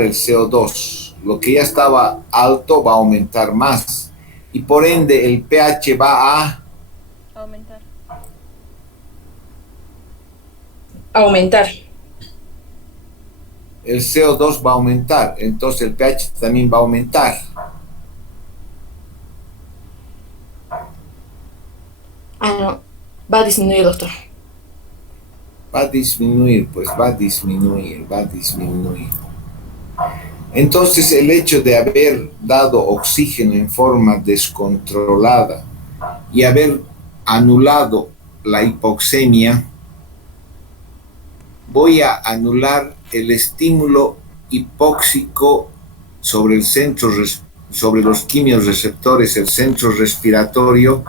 el CO2. Lo que ya estaba alto va a aumentar más. Y por ende el pH va a aumentar. El CO2 va a aumentar, entonces el pH también va a aumentar. No. Va a disminuir, doctor. Va a disminuir, pues va a disminuir, va a disminuir. Entonces el hecho de haber dado oxígeno en forma descontrolada y haber anulado la hipoxemia, voy a anular el estímulo hipóxico sobre el centro, sobre los quimiorreceptores, el centro respiratorio,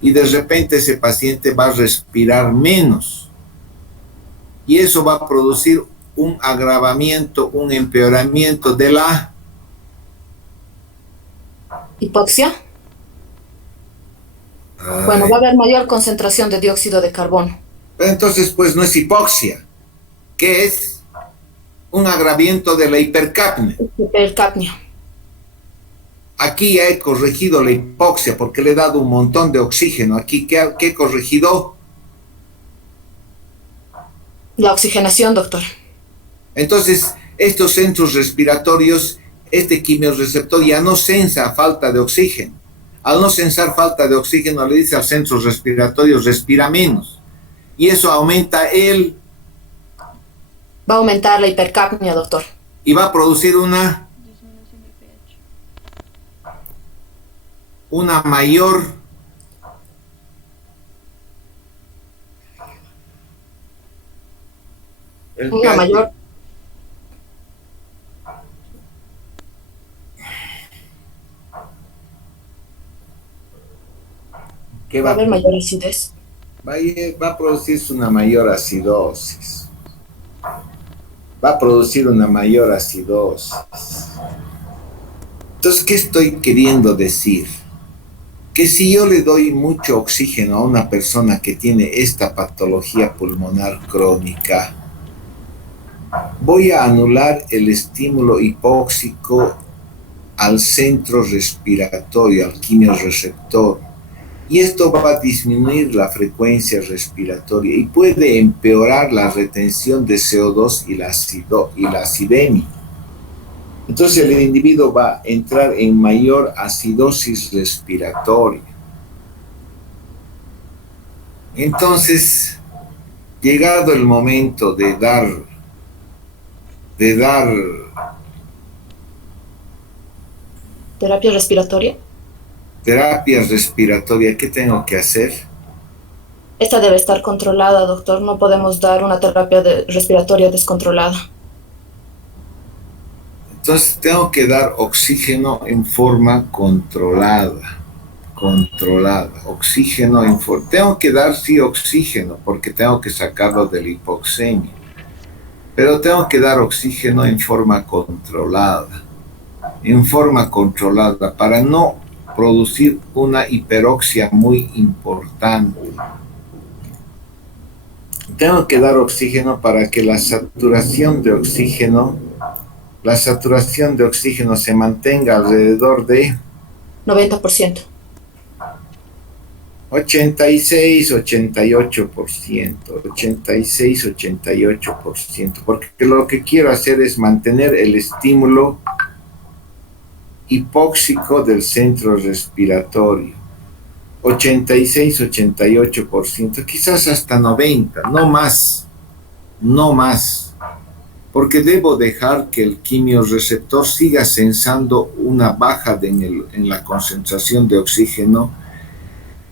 y de repente ese paciente va a respirar menos. Y eso va a producir un agravamiento, un empeoramiento de la ¿Hipoxia? Bueno, va a haber mayor concentración de dióxido de carbono. Entonces, pues no es hipoxia, que es un agravamiento de la hipercapnia. Hipercapnia. Aquí ya he corregido la hipoxia porque le he dado un montón de oxígeno. Aquí, ¿qué he corregido? La oxigenación, doctor. Entonces, estos centros respiratorios, este quimiorreceptor ya no sensa falta de oxígeno. Al no sensar falta de oxígeno, le dice al centro respiratorio, respira menos. Y eso aumenta Va a aumentar la hipercapnia, doctor. y va a producir una mayor Una mayor. ¿Qué Va a haber mayor acidez. Va a producirse una mayor acidosis. Va a producir una mayor acidosis. Entonces, ¿qué estoy queriendo decir? Que si yo le doy mucho oxígeno a una persona que tiene esta patología pulmonar crónica, voy a anular el estímulo hipóxico al centro respiratorio, al quimiorreceptor. Y esto va a disminuir la frecuencia respiratoria y puede empeorar la retención de CO2 y la acidemia. Entonces el individuo va a entrar en mayor acidosis respiratoria. Entonces, llegado el momento de dar Terapia respiratoria. terapia respiratoria, ¿qué tengo que hacer? Esta debe estar controlada, doctor. No podemos dar una terapia respiratoria descontrolada. Entonces tengo que dar oxígeno en forma controlada, oxígeno tengo que dar sí oxígeno porque tengo que sacarlo de la hipoxemia, pero tengo que dar oxígeno en forma controlada para no producir una hiperoxia muy importante. Tengo que dar oxígeno para que la saturación de oxígeno se mantenga alrededor de 90%. 88%, porque lo que quiero hacer es mantener el estímulo hipóxico del centro respiratorio. 86-88%, quizás hasta 90%, no más, porque debo dejar que el quimiorreceptor siga sensando una baja en la concentración de oxígeno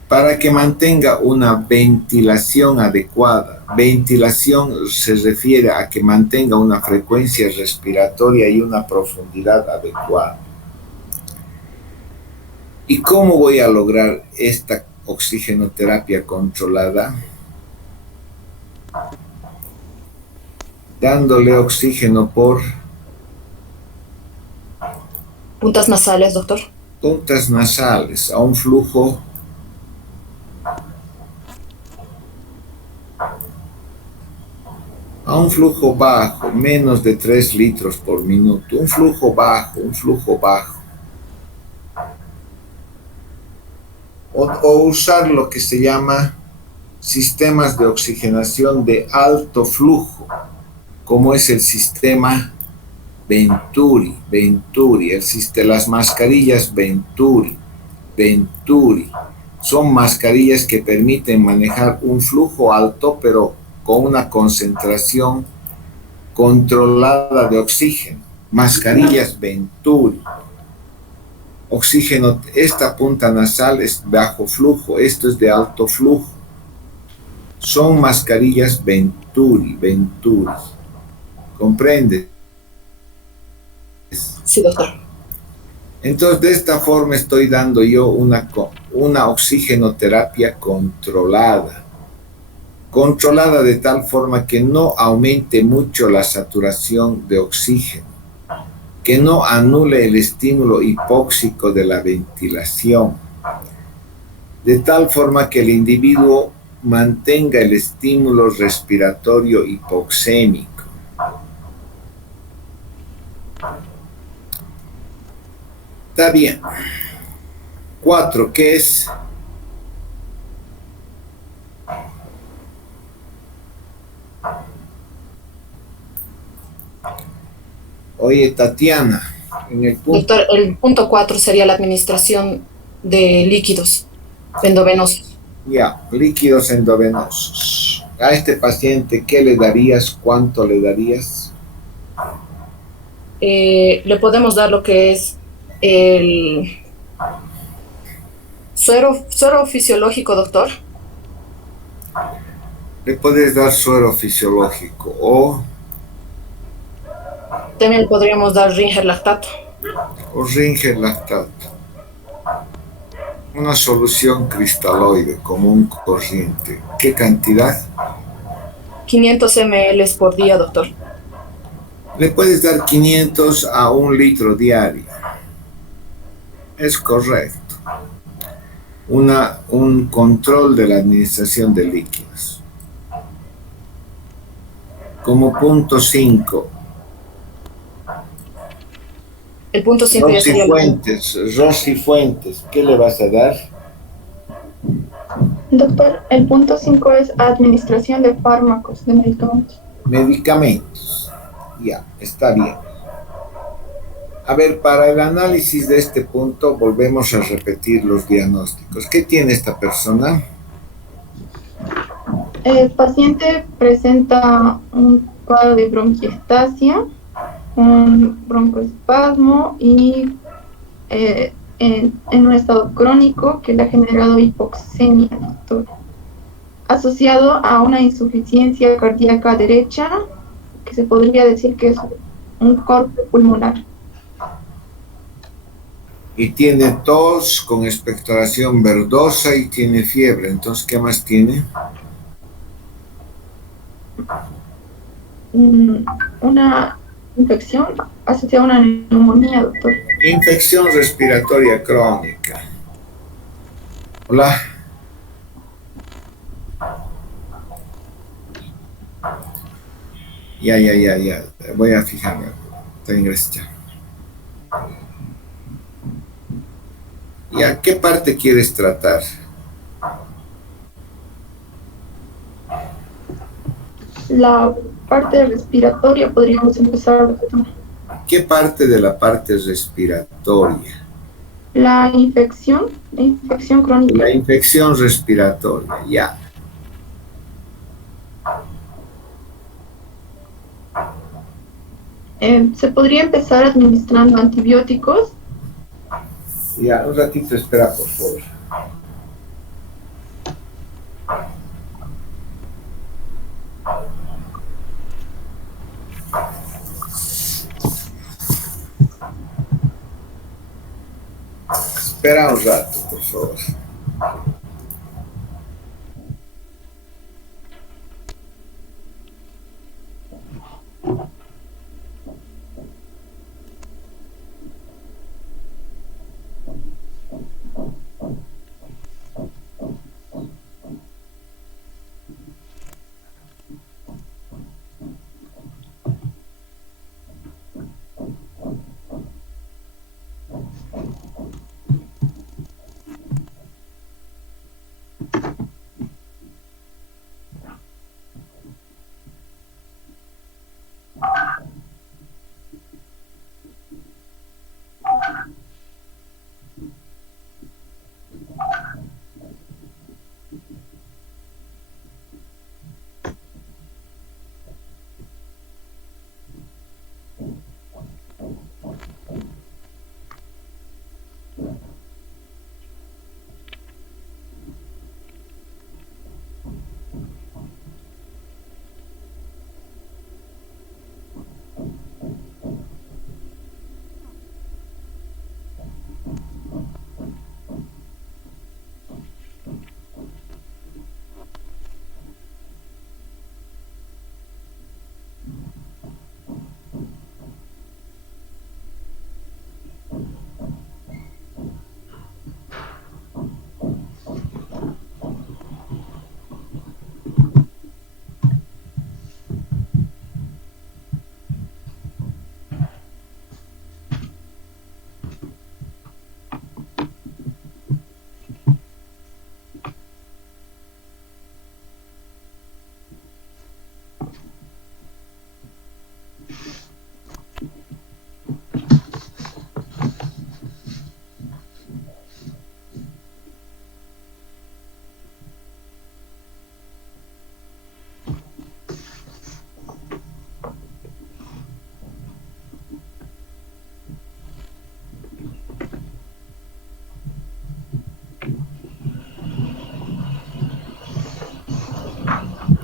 para que mantenga una ventilación adecuada. Ventilación se refiere a que mantenga una frecuencia respiratoria y una profundidad adecuada. ¿Y cómo voy a lograr esta oxigenoterapia controlada? Dándole oxígeno por Puntas nasales, doctor. puntas nasales a un flujo bajo, menos de 3 litros por minuto. Un flujo bajo. O usar lo que se llama sistemas de oxigenación de alto flujo, como es el sistema Venturi, las mascarillas Venturi. Son mascarillas que permiten manejar un flujo alto, pero con una concentración controlada de oxígeno. Mascarillas Venturi. Oxígeno, esta punta nasal es bajo flujo, esto es de alto flujo. Son mascarillas Venturi. ¿Comprende? Sí, doctor. Entonces, de esta forma estoy dando yo una oxigenoterapia controlada. Controlada de tal forma que no aumente mucho la saturación de oxígeno, que no anule el estímulo hipóxico de la ventilación, de tal forma que el individuo mantenga el estímulo respiratorio hipoxémico. Está bien. 4, ¿qué es? Oye, Tatiana, en el punto... Doctor, el punto 4 sería la administración de líquidos endovenosos. Ya, líquidos endovenosos. A este paciente, ¿qué le darías? ¿Cuánto le darías? Le podemos dar lo que es el suero fisiológico, doctor. Le puedes dar suero fisiológico o También le podríamos dar Ringer lactato. Ringer lactato. Una solución cristaloide común corriente. ¿Qué cantidad? 500 ml por día, doctor. Le puedes dar 500 a 1 litro diario. Es correcto. Un control de la administración de líquidos. Como punto 5. El punto 5 ya sería... Rosy Fuentes, ¿qué le vas a dar? Doctor, el punto 5 es administración de fármacos, de medicamentos. Medicamentos. Ya, está bien. A ver, para el análisis de este punto, volvemos a repetir los diagnósticos. ¿Qué tiene esta persona? El paciente presenta un cuadro de bronquiectasia, un broncoespasmo y en un estado crónico que le ha generado hipoxemia, doctor, asociado a una insuficiencia cardíaca derecha, que se podría decir que es un corte pulmonar. Y tiene tos con expectoración verdosa y tiene fiebre. Entonces, ¿qué más tiene? Una infección asociada a una neumonía, doctor. Infección respiratoria crónica. Hola. Ya. Voy a fijarme. Está ingresado. ¿Ya qué parte quieres tratar? La parte respiratoria podríamos empezar, doctor. ¿Qué parte de la parte respiratoria? La infección crónica. La infección respiratoria, ya. Se podría empezar administrando antibióticos. Ya, un ratito espera, por favor. Espera un rato, por favor.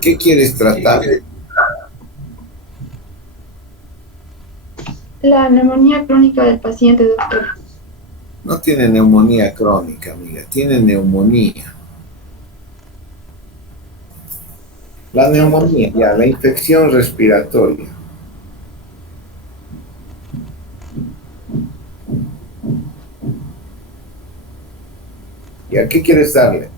¿Qué quieres tratar? La neumonía crónica del paciente, doctor. No tiene neumonía crónica, amiga, tiene neumonía. La neumonía, ya, la infección respiratoria. ¿Y a qué quieres darle?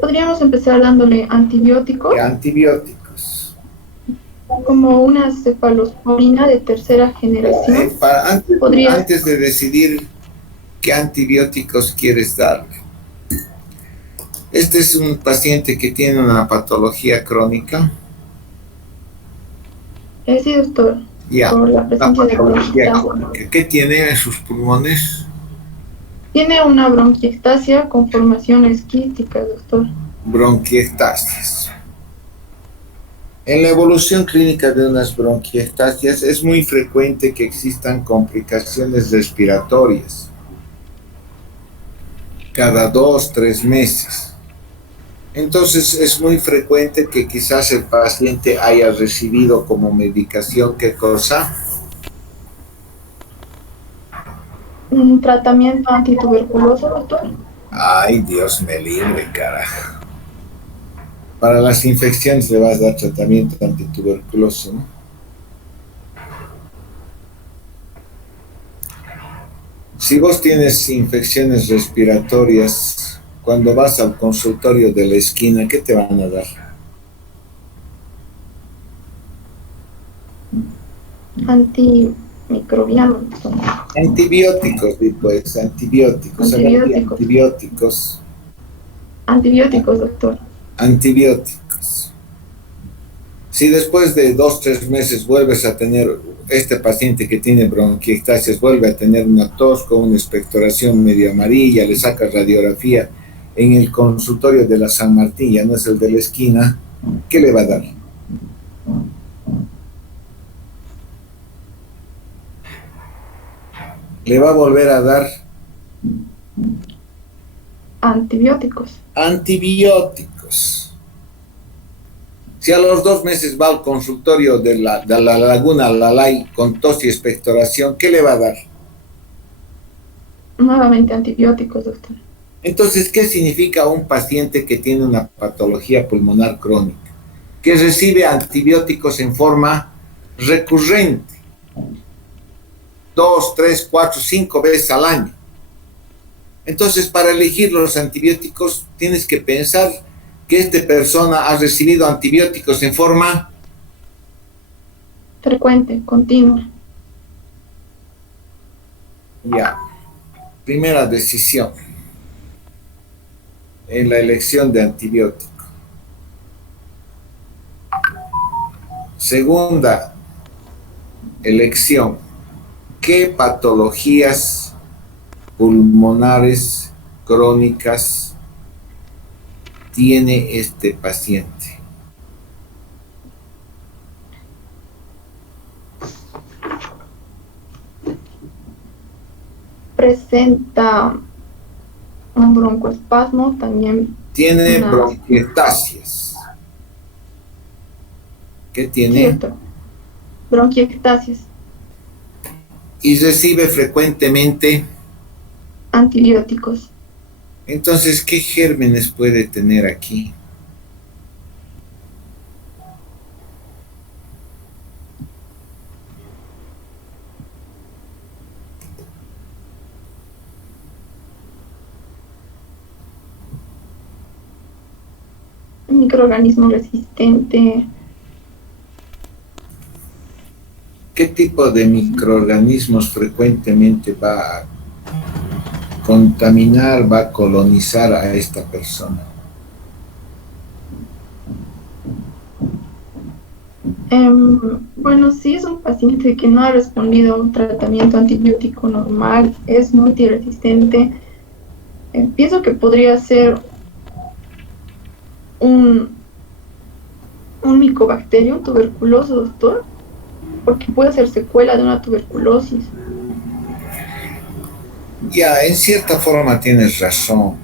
Podríamos empezar dándole antibióticos, ¿Qué antibióticos? como una cefalosporina de tercera generación. Antes de decidir qué antibióticos quieres darle. Este es un paciente que tiene una patología crónica. Sí, doctor. Ya, Por la presencia de patología bronquiectasia. crónica. ¿Qué tiene en sus pulmones? Tiene una bronquiectasia con formaciones quísticas, doctor. Bronquiectasias. En la evolución clínica de unas bronquiectasias es muy frecuente que existan complicaciones respiratorias cada 2, 3 meses. Entonces es muy frecuente que quizás el paciente haya recibido como medicación, ¿qué cosa? Un tratamiento antituberculoso, doctor. Ay, Dios me libre, carajo. Para las infecciones le vas a dar tratamiento antituberculoso, ¿no? Si vos tienes infecciones respiratorias, cuando vas al consultorio de la esquina, ¿qué te van a dar? Antimicrobiano, doctor. Antibióticos, pues, antibióticos. Antibióticos. Antibióticos, doctor. Antibióticos. Si después de 2, 3 meses vuelves a tener, este paciente que tiene bronquiectasias vuelve a tener una tos con una expectoración medio amarilla, le sacas radiografía en el consultorio de la San Martín, ya no es el de la esquina, ¿qué le va a dar? Le va a volver a dar Antibióticos. Antibióticos. Si a los 2 meses va al consultorio de la Laguna Lalay con tos y expectoración, ¿qué le va a dar? Nuevamente antibióticos, doctor. Entonces, ¿qué significa un paciente que tiene una patología pulmonar crónica? Que recibe antibióticos en forma recurrente. 2, 3, 4, 5 veces al año. Entonces, para elegir los antibióticos, tienes que pensar que esta persona ha recibido antibióticos en forma frecuente, continua. Ya. Primera decisión en la elección de antibiótico. Segunda elección. ¿Qué patologías pulmonares crónicas tiene este paciente? Presenta un broncoespasmo, también Tiene bronquiectasias. ¿Qué tiene? Cierto. Bronquiectasias. Y recibe frecuentemente Antibióticos. Entonces, ¿qué gérmenes puede tener aquí? Un microorganismo resistente. ¿Qué tipo de microorganismos frecuentemente va a contaminar, va a colonizar a esta persona? Bueno, si es un paciente que no ha respondido a un tratamiento antibiótico normal, es multiresistente, pienso que podría ser un Mycobacterium tuberculoso, doctor, porque puede ser secuela de una tuberculosis. Ya, en cierta forma tienes razón.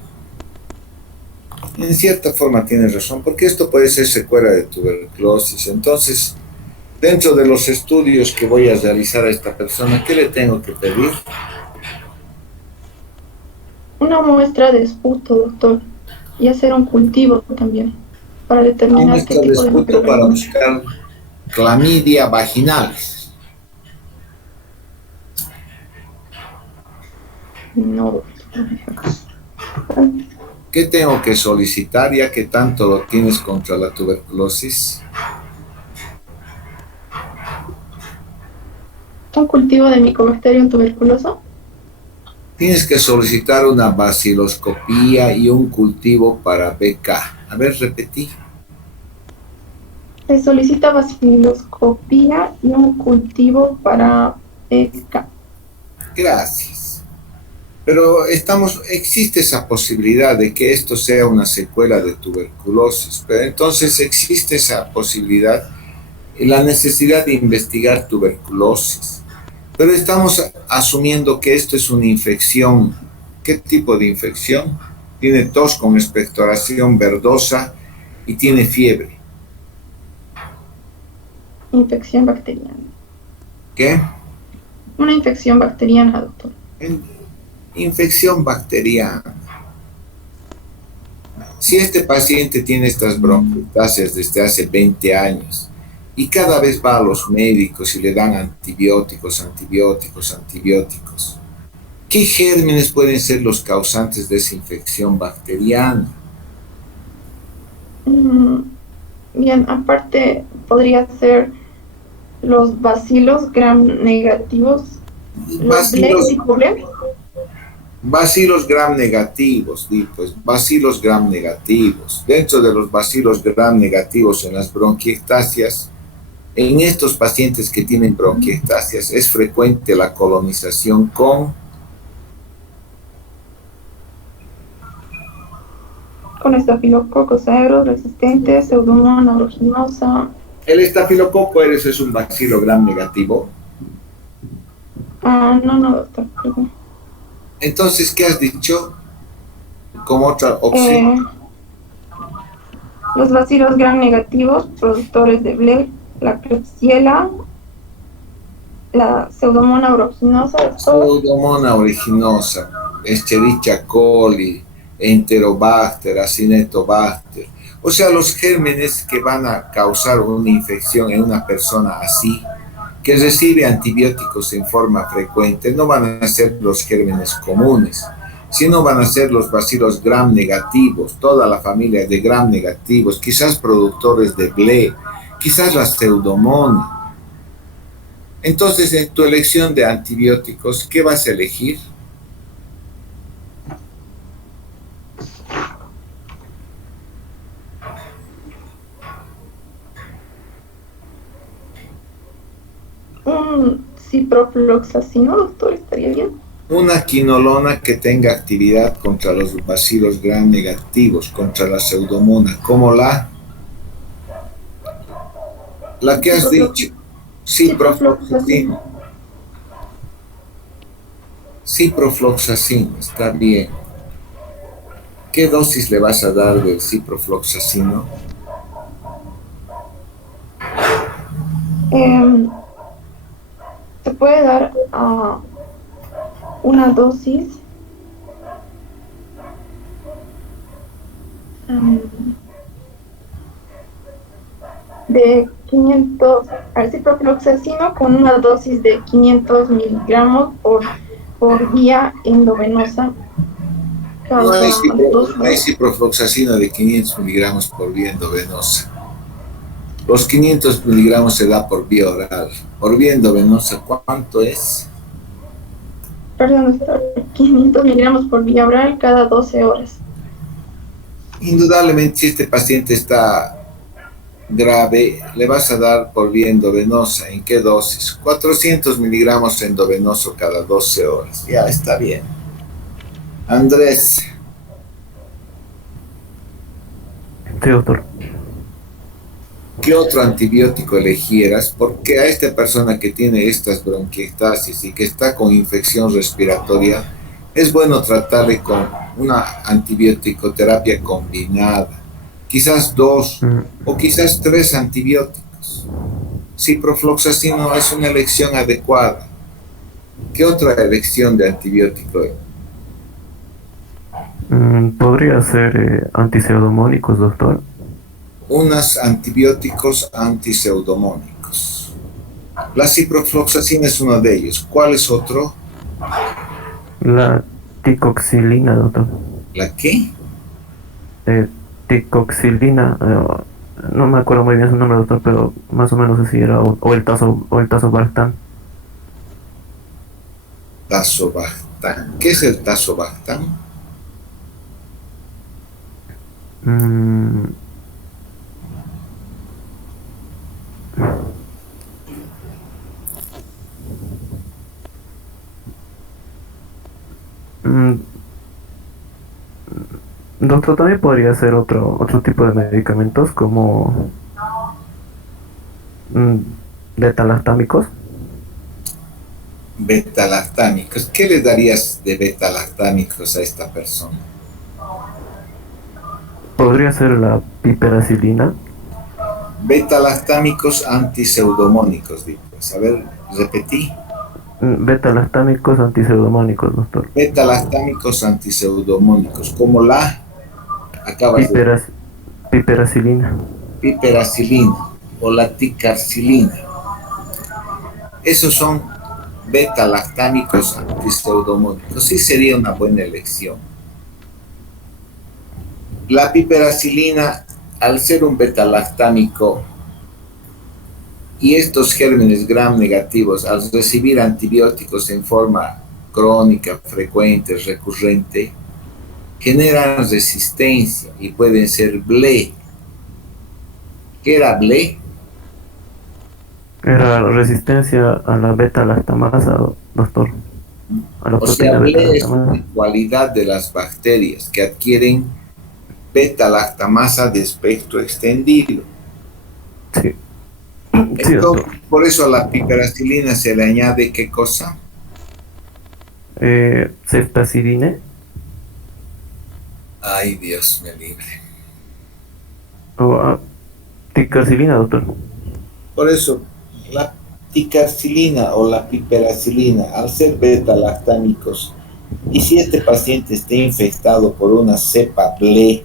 En cierta forma tienes razón, porque esto puede ser secuela de tuberculosis. Entonces, dentro de los estudios que voy a realizar a esta persona, ¿qué le tengo que pedir? Una muestra de esputo, doctor, y hacer un cultivo también para Una determinar qué muestra de tipo de esputo para microorganismos. buscar clamidia vaginales. No, ¿Qué tengo que solicitar ya que tanto lo tienes contra la tuberculosis? un cultivo de Mycobacterium tuberculoso. Tienes que solicitar una baciloscopía y un cultivo para BK. A ver, repetí. Se solicita baciloscopía y un cultivo para pesca. Gracias. Pero existe esa posibilidad de que esto sea una secuela de tuberculosis. Pero entonces existe esa posibilidad y la necesidad de investigar tuberculosis. Pero estamos asumiendo que esto es una infección. ¿Qué tipo de infección? Tiene tos con expectoración verdosa y tiene fiebre. Infección bacteriana. ¿Qué? Una infección bacteriana, doctor. Infección bacteriana. Si este paciente tiene estas bronquiolitis desde hace 20 años y cada vez va a los médicos y le dan antibióticos, ¿qué gérmenes pueden ser los causantes de esa infección bacteriana? Bien, aparte podría ser los bacilos gram negativos, los Bacilos gram negativos, pues, bacilos gram negativos. Dentro de los bacilos gram negativos en las bronquiectasias, en estos pacientes que tienen bronquiectasias es frecuente la colonización con estafilococos aureus resistentes, Pseudomonas aeruginosa. ¿El estafilococo es un bacilo gram negativo? No, doctor. Entonces, ¿qué has dicho? Como otra opción. Los bacilos gram negativos, productores de Bleb, la Klebsiella, la Pseudomonas aeruginosa. Pseudomonas aeruginosa, Escherichia coli, Enterobacter, Acinetobacter. O sea, los gérmenes que van a causar una infección en una persona así, que recibe antibióticos en forma frecuente, no van a ser los gérmenes comunes, sino van a ser los bacilos gram negativos, toda la familia de gram negativos, quizás productores de Bleb, quizás la Pseudomonas. Entonces, en tu elección de antibióticos, ¿qué vas a elegir? Un ciprofloxacino, doctor, estaría bien. Una quinolona que tenga actividad contra los bacilos gram negativos, contra la Pseudomonas, como la que has dicho, ciprofloxacino. Ciprofloxacino, está bien. ¿Qué dosis le vas a dar del ciprofloxacino? Se puede dar una dosis de 500, al ciprofloxacino con una dosis de 500 miligramos por día endovenosa. No hay ciprofloxacino de 500 miligramos por vía endovenosa. Los 500 miligramos se da por vía oral. Por vía endovenosa, ¿cuánto es? Perdón, 500 miligramos por vía oral cada 12 horas. Indudablemente, si este paciente está grave, le vas a dar por vía endovenosa. ¿En qué dosis? 400 miligramos endovenoso cada 12 horas. Ya está bien. Andrés. Sí, doctor. ¿Qué otro antibiótico elegieras? Porque a esta persona que tiene estas bronquiectasis y que está con infección respiratoria, es bueno tratarle con una antibiótico-terapia combinada, quizás 2 o quizás 3 antibióticos. Ciprofloxacino es una elección adecuada. ¿Qué otra elección de antibiótico? Podría ser antipseudomónicos, doctor. Unos antibióticos antipseudomónicos. La ciprofloxacina es uno de ellos. ¿Cuál es otro? La ticoxilina, doctor. ¿La qué? Ticoxilina, no me acuerdo muy bien su nombre, doctor, pero más o menos así era, o el tazobactam. Tazobactam. ¿Qué es el tazobactam? Doctor, también podría ser otro tipo de medicamentos como beta-lactámicos. Beta-lactámicos. ¿Qué le darías de beta-lactámicos a esta persona? Podría ser la piperacilina. Beta-lactámicos antipseudomónicos, digo. A ver, repetí. Beta-lactámicos antipseudomónicos, doctor. Beta-lactámicos antipseudomónicos, como la acabas de Piperacilina. piperacilina o la ticarcilina. Esos son beta-lactámicos antipseudomónicos. Sí sería una buena elección. La piperacilina, al ser un beta-lactámico y estos gérmenes gram negativos, al recibir antibióticos en forma crónica, frecuente, recurrente, generan resistencia y pueden ser BLE. ¿Qué era BLE? Era resistencia a la beta-lactamasa, doctor. A la O sea, proteína BLE es beta-lactamasa. una cualidad de las bacterias que adquieren beta-lactamasa de espectro extendido. Sí. Entonces, por eso a la piperacilina se le añade ¿qué cosa? Ceftazidine. Ay, Dios me libre. O ticarcilina, doctor. Por eso, la ticarcilina o la piperacilina, al ser beta-lactámicos, y si este paciente está infectado por una cepa BLE,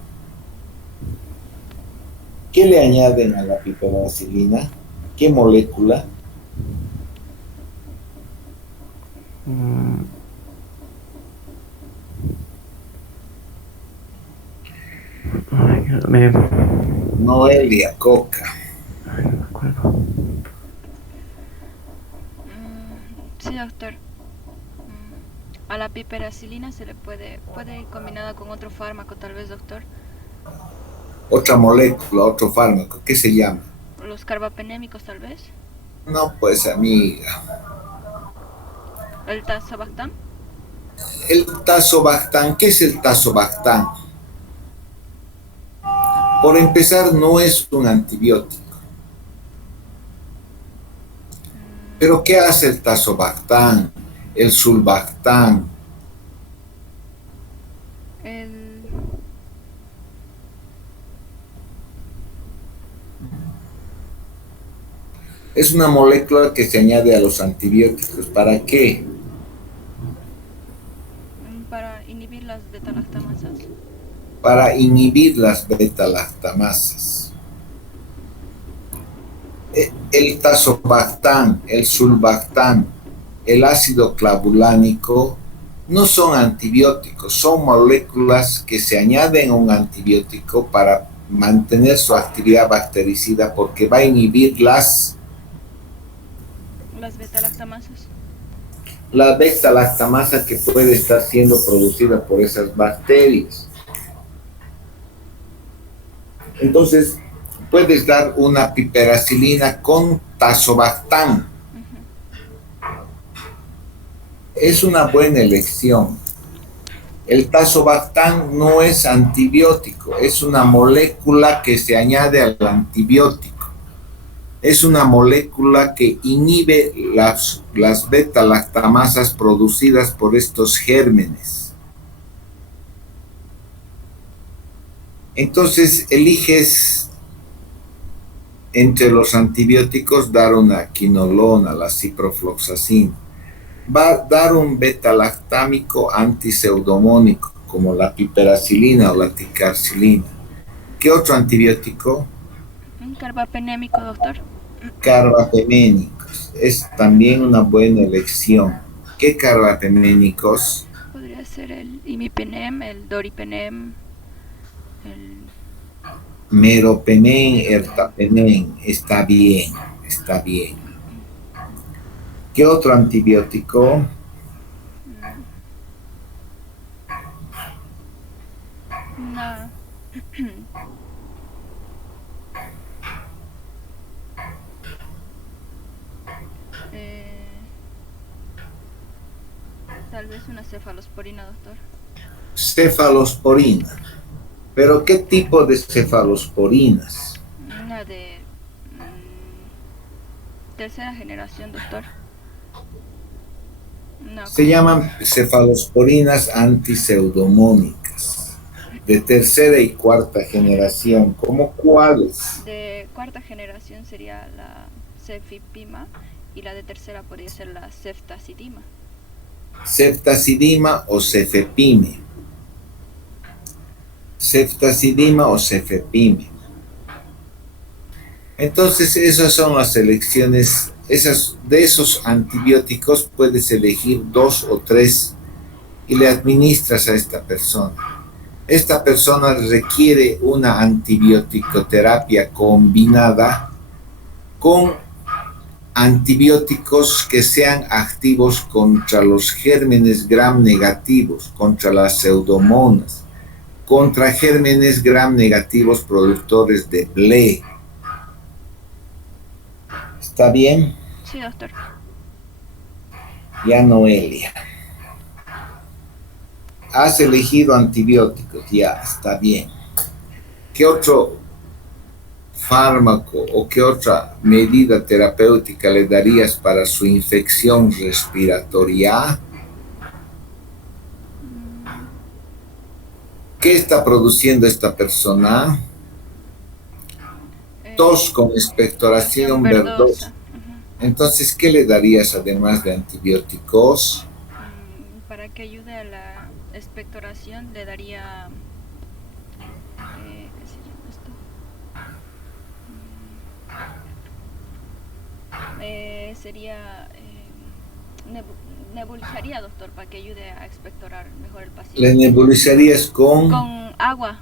¿qué le añaden a la piperacilina? ¿Qué molécula? Noelia Coca. Ay, no me acuerdo. Sí, doctor. A la piperacilina se le puede ir combinada con otro fármaco, tal vez, doctor. Otra molécula, otro fármaco, ¿qué se llama? Los carbapenémicos, tal vez. No, pues amiga. El tazobactam. El tazobactam, ¿qué es el tazobactam? Por empezar, no es un antibiótico. ¿Pero qué hace el tazobactam, el sulbactam? Es una molécula que se añade a los antibióticos. ¿Para qué? Para inhibir las beta-lactamasas. Para inhibir las beta-lactamasas. El tazobactam, el sulbactam, el ácido clavulánico no son antibióticos, son moléculas que se añaden a un antibiótico para mantener su actividad bactericida porque va a inhibir las beta-lactamasas. La beta-lactamasa que puede estar siendo producida por esas bacterias. Entonces, puedes dar una piperacilina con tazobactam. Es una buena elección. El tazobactam no es antibiótico, es una molécula que se añade al antibiótico. Es una molécula que inhibe las beta-lactamasas producidas por estos gérmenes. Entonces eliges entre los antibióticos dar una quinolona, la ciprofloxacina. Va a dar un beta-lactámico antiseudomónico, como la piperacilina o la ticarcilina. ¿Qué otro antibiótico? Un carbapenémico, doctor. Carbapenénicos. Es también una buena elección. ¿Qué carbapenénicos? Podría ser el imipenem, el doripenem, el... Meropenem, ertapenem. Está bien, está bien. ¿Qué otro antibiótico? Una... tal vez una cefalosporina, doctor. Cefalosporina. ¿Pero qué tipo de cefalosporinas? Una de tercera generación, doctor. No, Se llaman cefalosporinas antiseudomónicas, de tercera y cuarta generación. ¿Cómo cuáles? de cuarta generación sería la cefipima y la de tercera podría ser la ceftazidima. Ceftazidima o cefepime. Ceftazidima o cefepime. Entonces esas son las elecciones. De esos antibióticos puedes elegir 2 o 3 y le administras a esta persona. Esta persona requiere una antibiótico-terapia combinada con antibióticos que sean activos contra los gérmenes gram negativos, contra las pseudomonas, contra gérmenes gram negativos productores de ble. ¿Está bien? Sí, doctor. Ya, Noelia. Has elegido antibióticos, ya, está bien. ¿Qué otro fármaco o qué otra medida terapéutica le darías para su infección respiratoria? ¿Qué está produciendo esta persona? Tos con expectoración verdosa. Entonces, ¿qué le darías además de antibióticos? Para que ayude a la expectoración le daría... ¿qué se llama esto? Sería... nebulizaría, doctor, para que ayude a expectorar mejor el paciente. ¿Le nebulizarías con...? Con agua.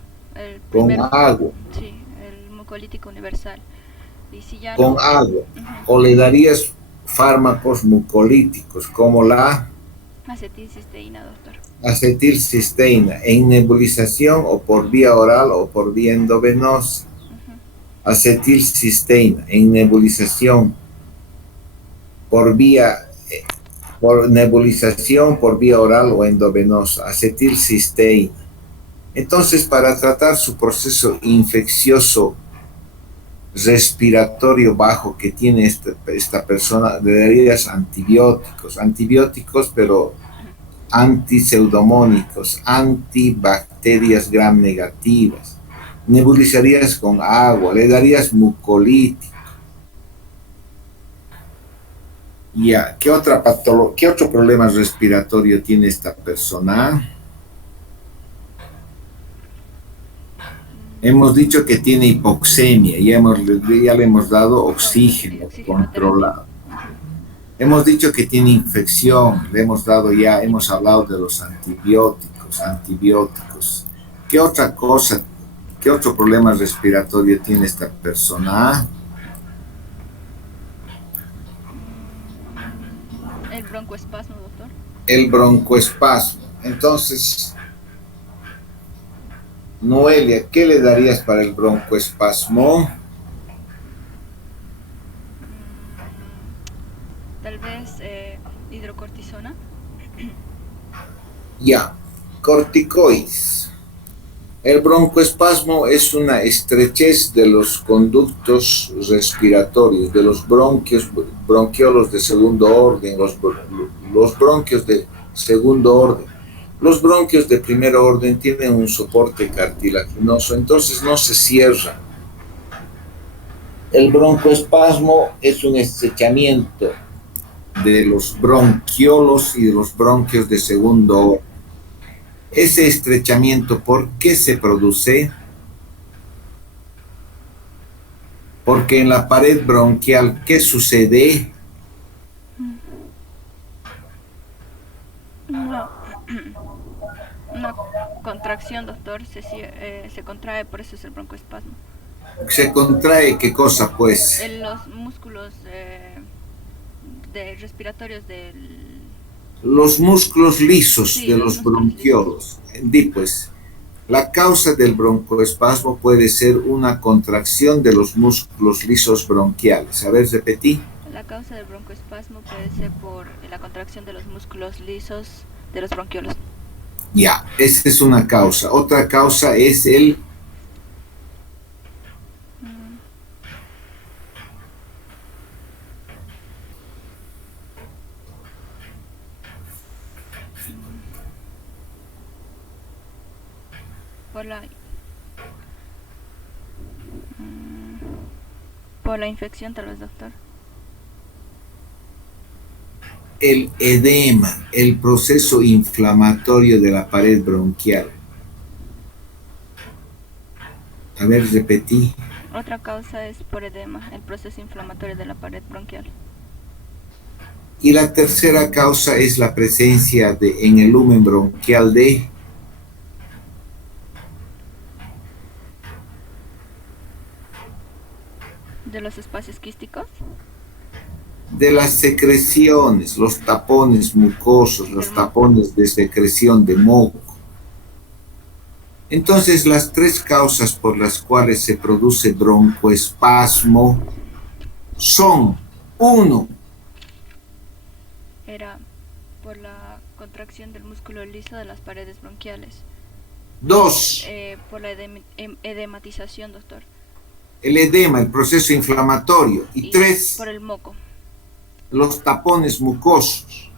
Con agua. Sí, el mucolítico universal. Y si ya con no, agua. O le darías fármacos mucolíticos como la acetilcisteína, doctor. Acetilcisteína en nebulización o por vía oral o por vía endovenosa. Acetilcisteína en nebulización por nebulización por vía oral o endovenosa. Acetilcisteína. Entonces, para tratar su proceso infeccioso respiratorio bajo que tiene esta persona, le darías antibióticos, pero antiseudomónicos, antibacterias gram negativas. Nebulizarías con agua, le darías mucolítico. Ya, ¿qué otro problema respiratorio tiene esta persona? Hemos dicho que tiene hipoxemia, ya le hemos dado oxígeno controlado. Hemos dicho que tiene infección, hemos hablado de los antibióticos. ¿Qué otra cosa, qué otro problema respiratorio tiene esta persona? El broncoespasmo, doctor. El broncoespasmo. Entonces, Noelia, ¿qué le darías para el broncoespasmo? Tal vez hidrocortisona. Ya, corticoides. El broncoespasmo es una estrechez de los conductos respiratorios, de los bronquiolos de segundo orden, los bronquios de segundo orden. Los bronquios de primer orden tienen un soporte cartilaginoso, entonces no se cierran. El broncoespasmo es un estrechamiento de los bronquiolos y de los bronquios de segundo orden. Ese estrechamiento, ¿por qué se produce? Porque en la pared bronquial, ¿qué sucede? Una contracción, doctor, se contrae, por eso es el broncoespasmo. ¿Se contrae qué cosa, pues? En los músculos respiratorios del... Los músculos lisos Sí, de los los músculos bronquiolos. Di pues, la causa del broncoespasmo puede ser una contracción de los músculos lisos bronquiales. A ver, repetí. La causa del broncoespasmo puede ser por la contracción de los músculos lisos de los bronquiolos. Ya, esa es una causa. Otra causa es el... Por la infección, tal vez, doctor. El edema, el proceso inflamatorio de la pared bronquial. A ver, repetí. Otra causa es por edema, el proceso inflamatorio de la pared bronquial. Y la tercera causa es la presencia en el lumen bronquial de los espacios quísticos. De las secreciones, los tapones mucosos, los tapones de secreción de moco. Entonces, las tres causas por las cuales se produce broncoespasmo son: 1. Era por la contracción del músculo liso de las paredes bronquiales. 2. Por la edematización, doctor. El edema, el proceso inflamatorio. Y 3. Por el moco. Los tapones mucosos.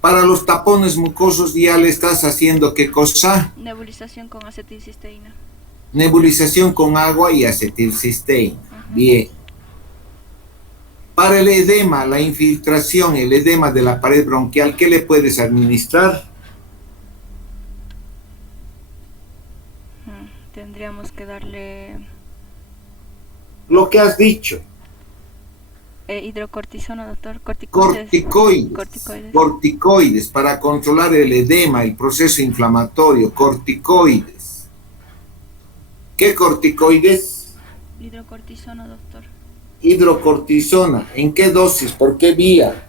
Para los tapones mucosos ya le estás haciendo ¿qué cosa? Nebulización con acetilcisteína. Nebulización con agua y acetilcisteína. Bien. Para el edema, la infiltración, el edema de la pared bronquial, ¿qué le puedes administrar? Tendríamos que darle... Lo que has dicho. Hidrocortisona, doctor. Corticoides para controlar el edema, el proceso inflamatorio. Corticoides. ¿Qué corticoides? Hidrocortisona, doctor. Hidrocortisona. ¿En qué dosis? ¿Por qué vía?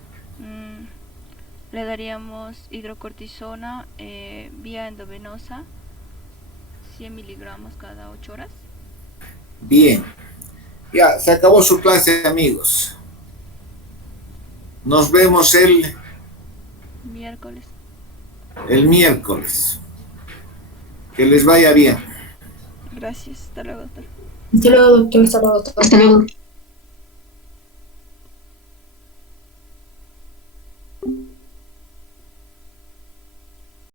Le daríamos hidrocortisona vía endovenosa, 100 miligramos cada 8 horas. Bien. Ya, se acabó su clase, amigos. Nos vemos el miércoles. El miércoles. Que les vaya bien. Gracias. Hasta luego, doctor. Hasta luego, doctor. Hasta luego, doctor. Hasta luego.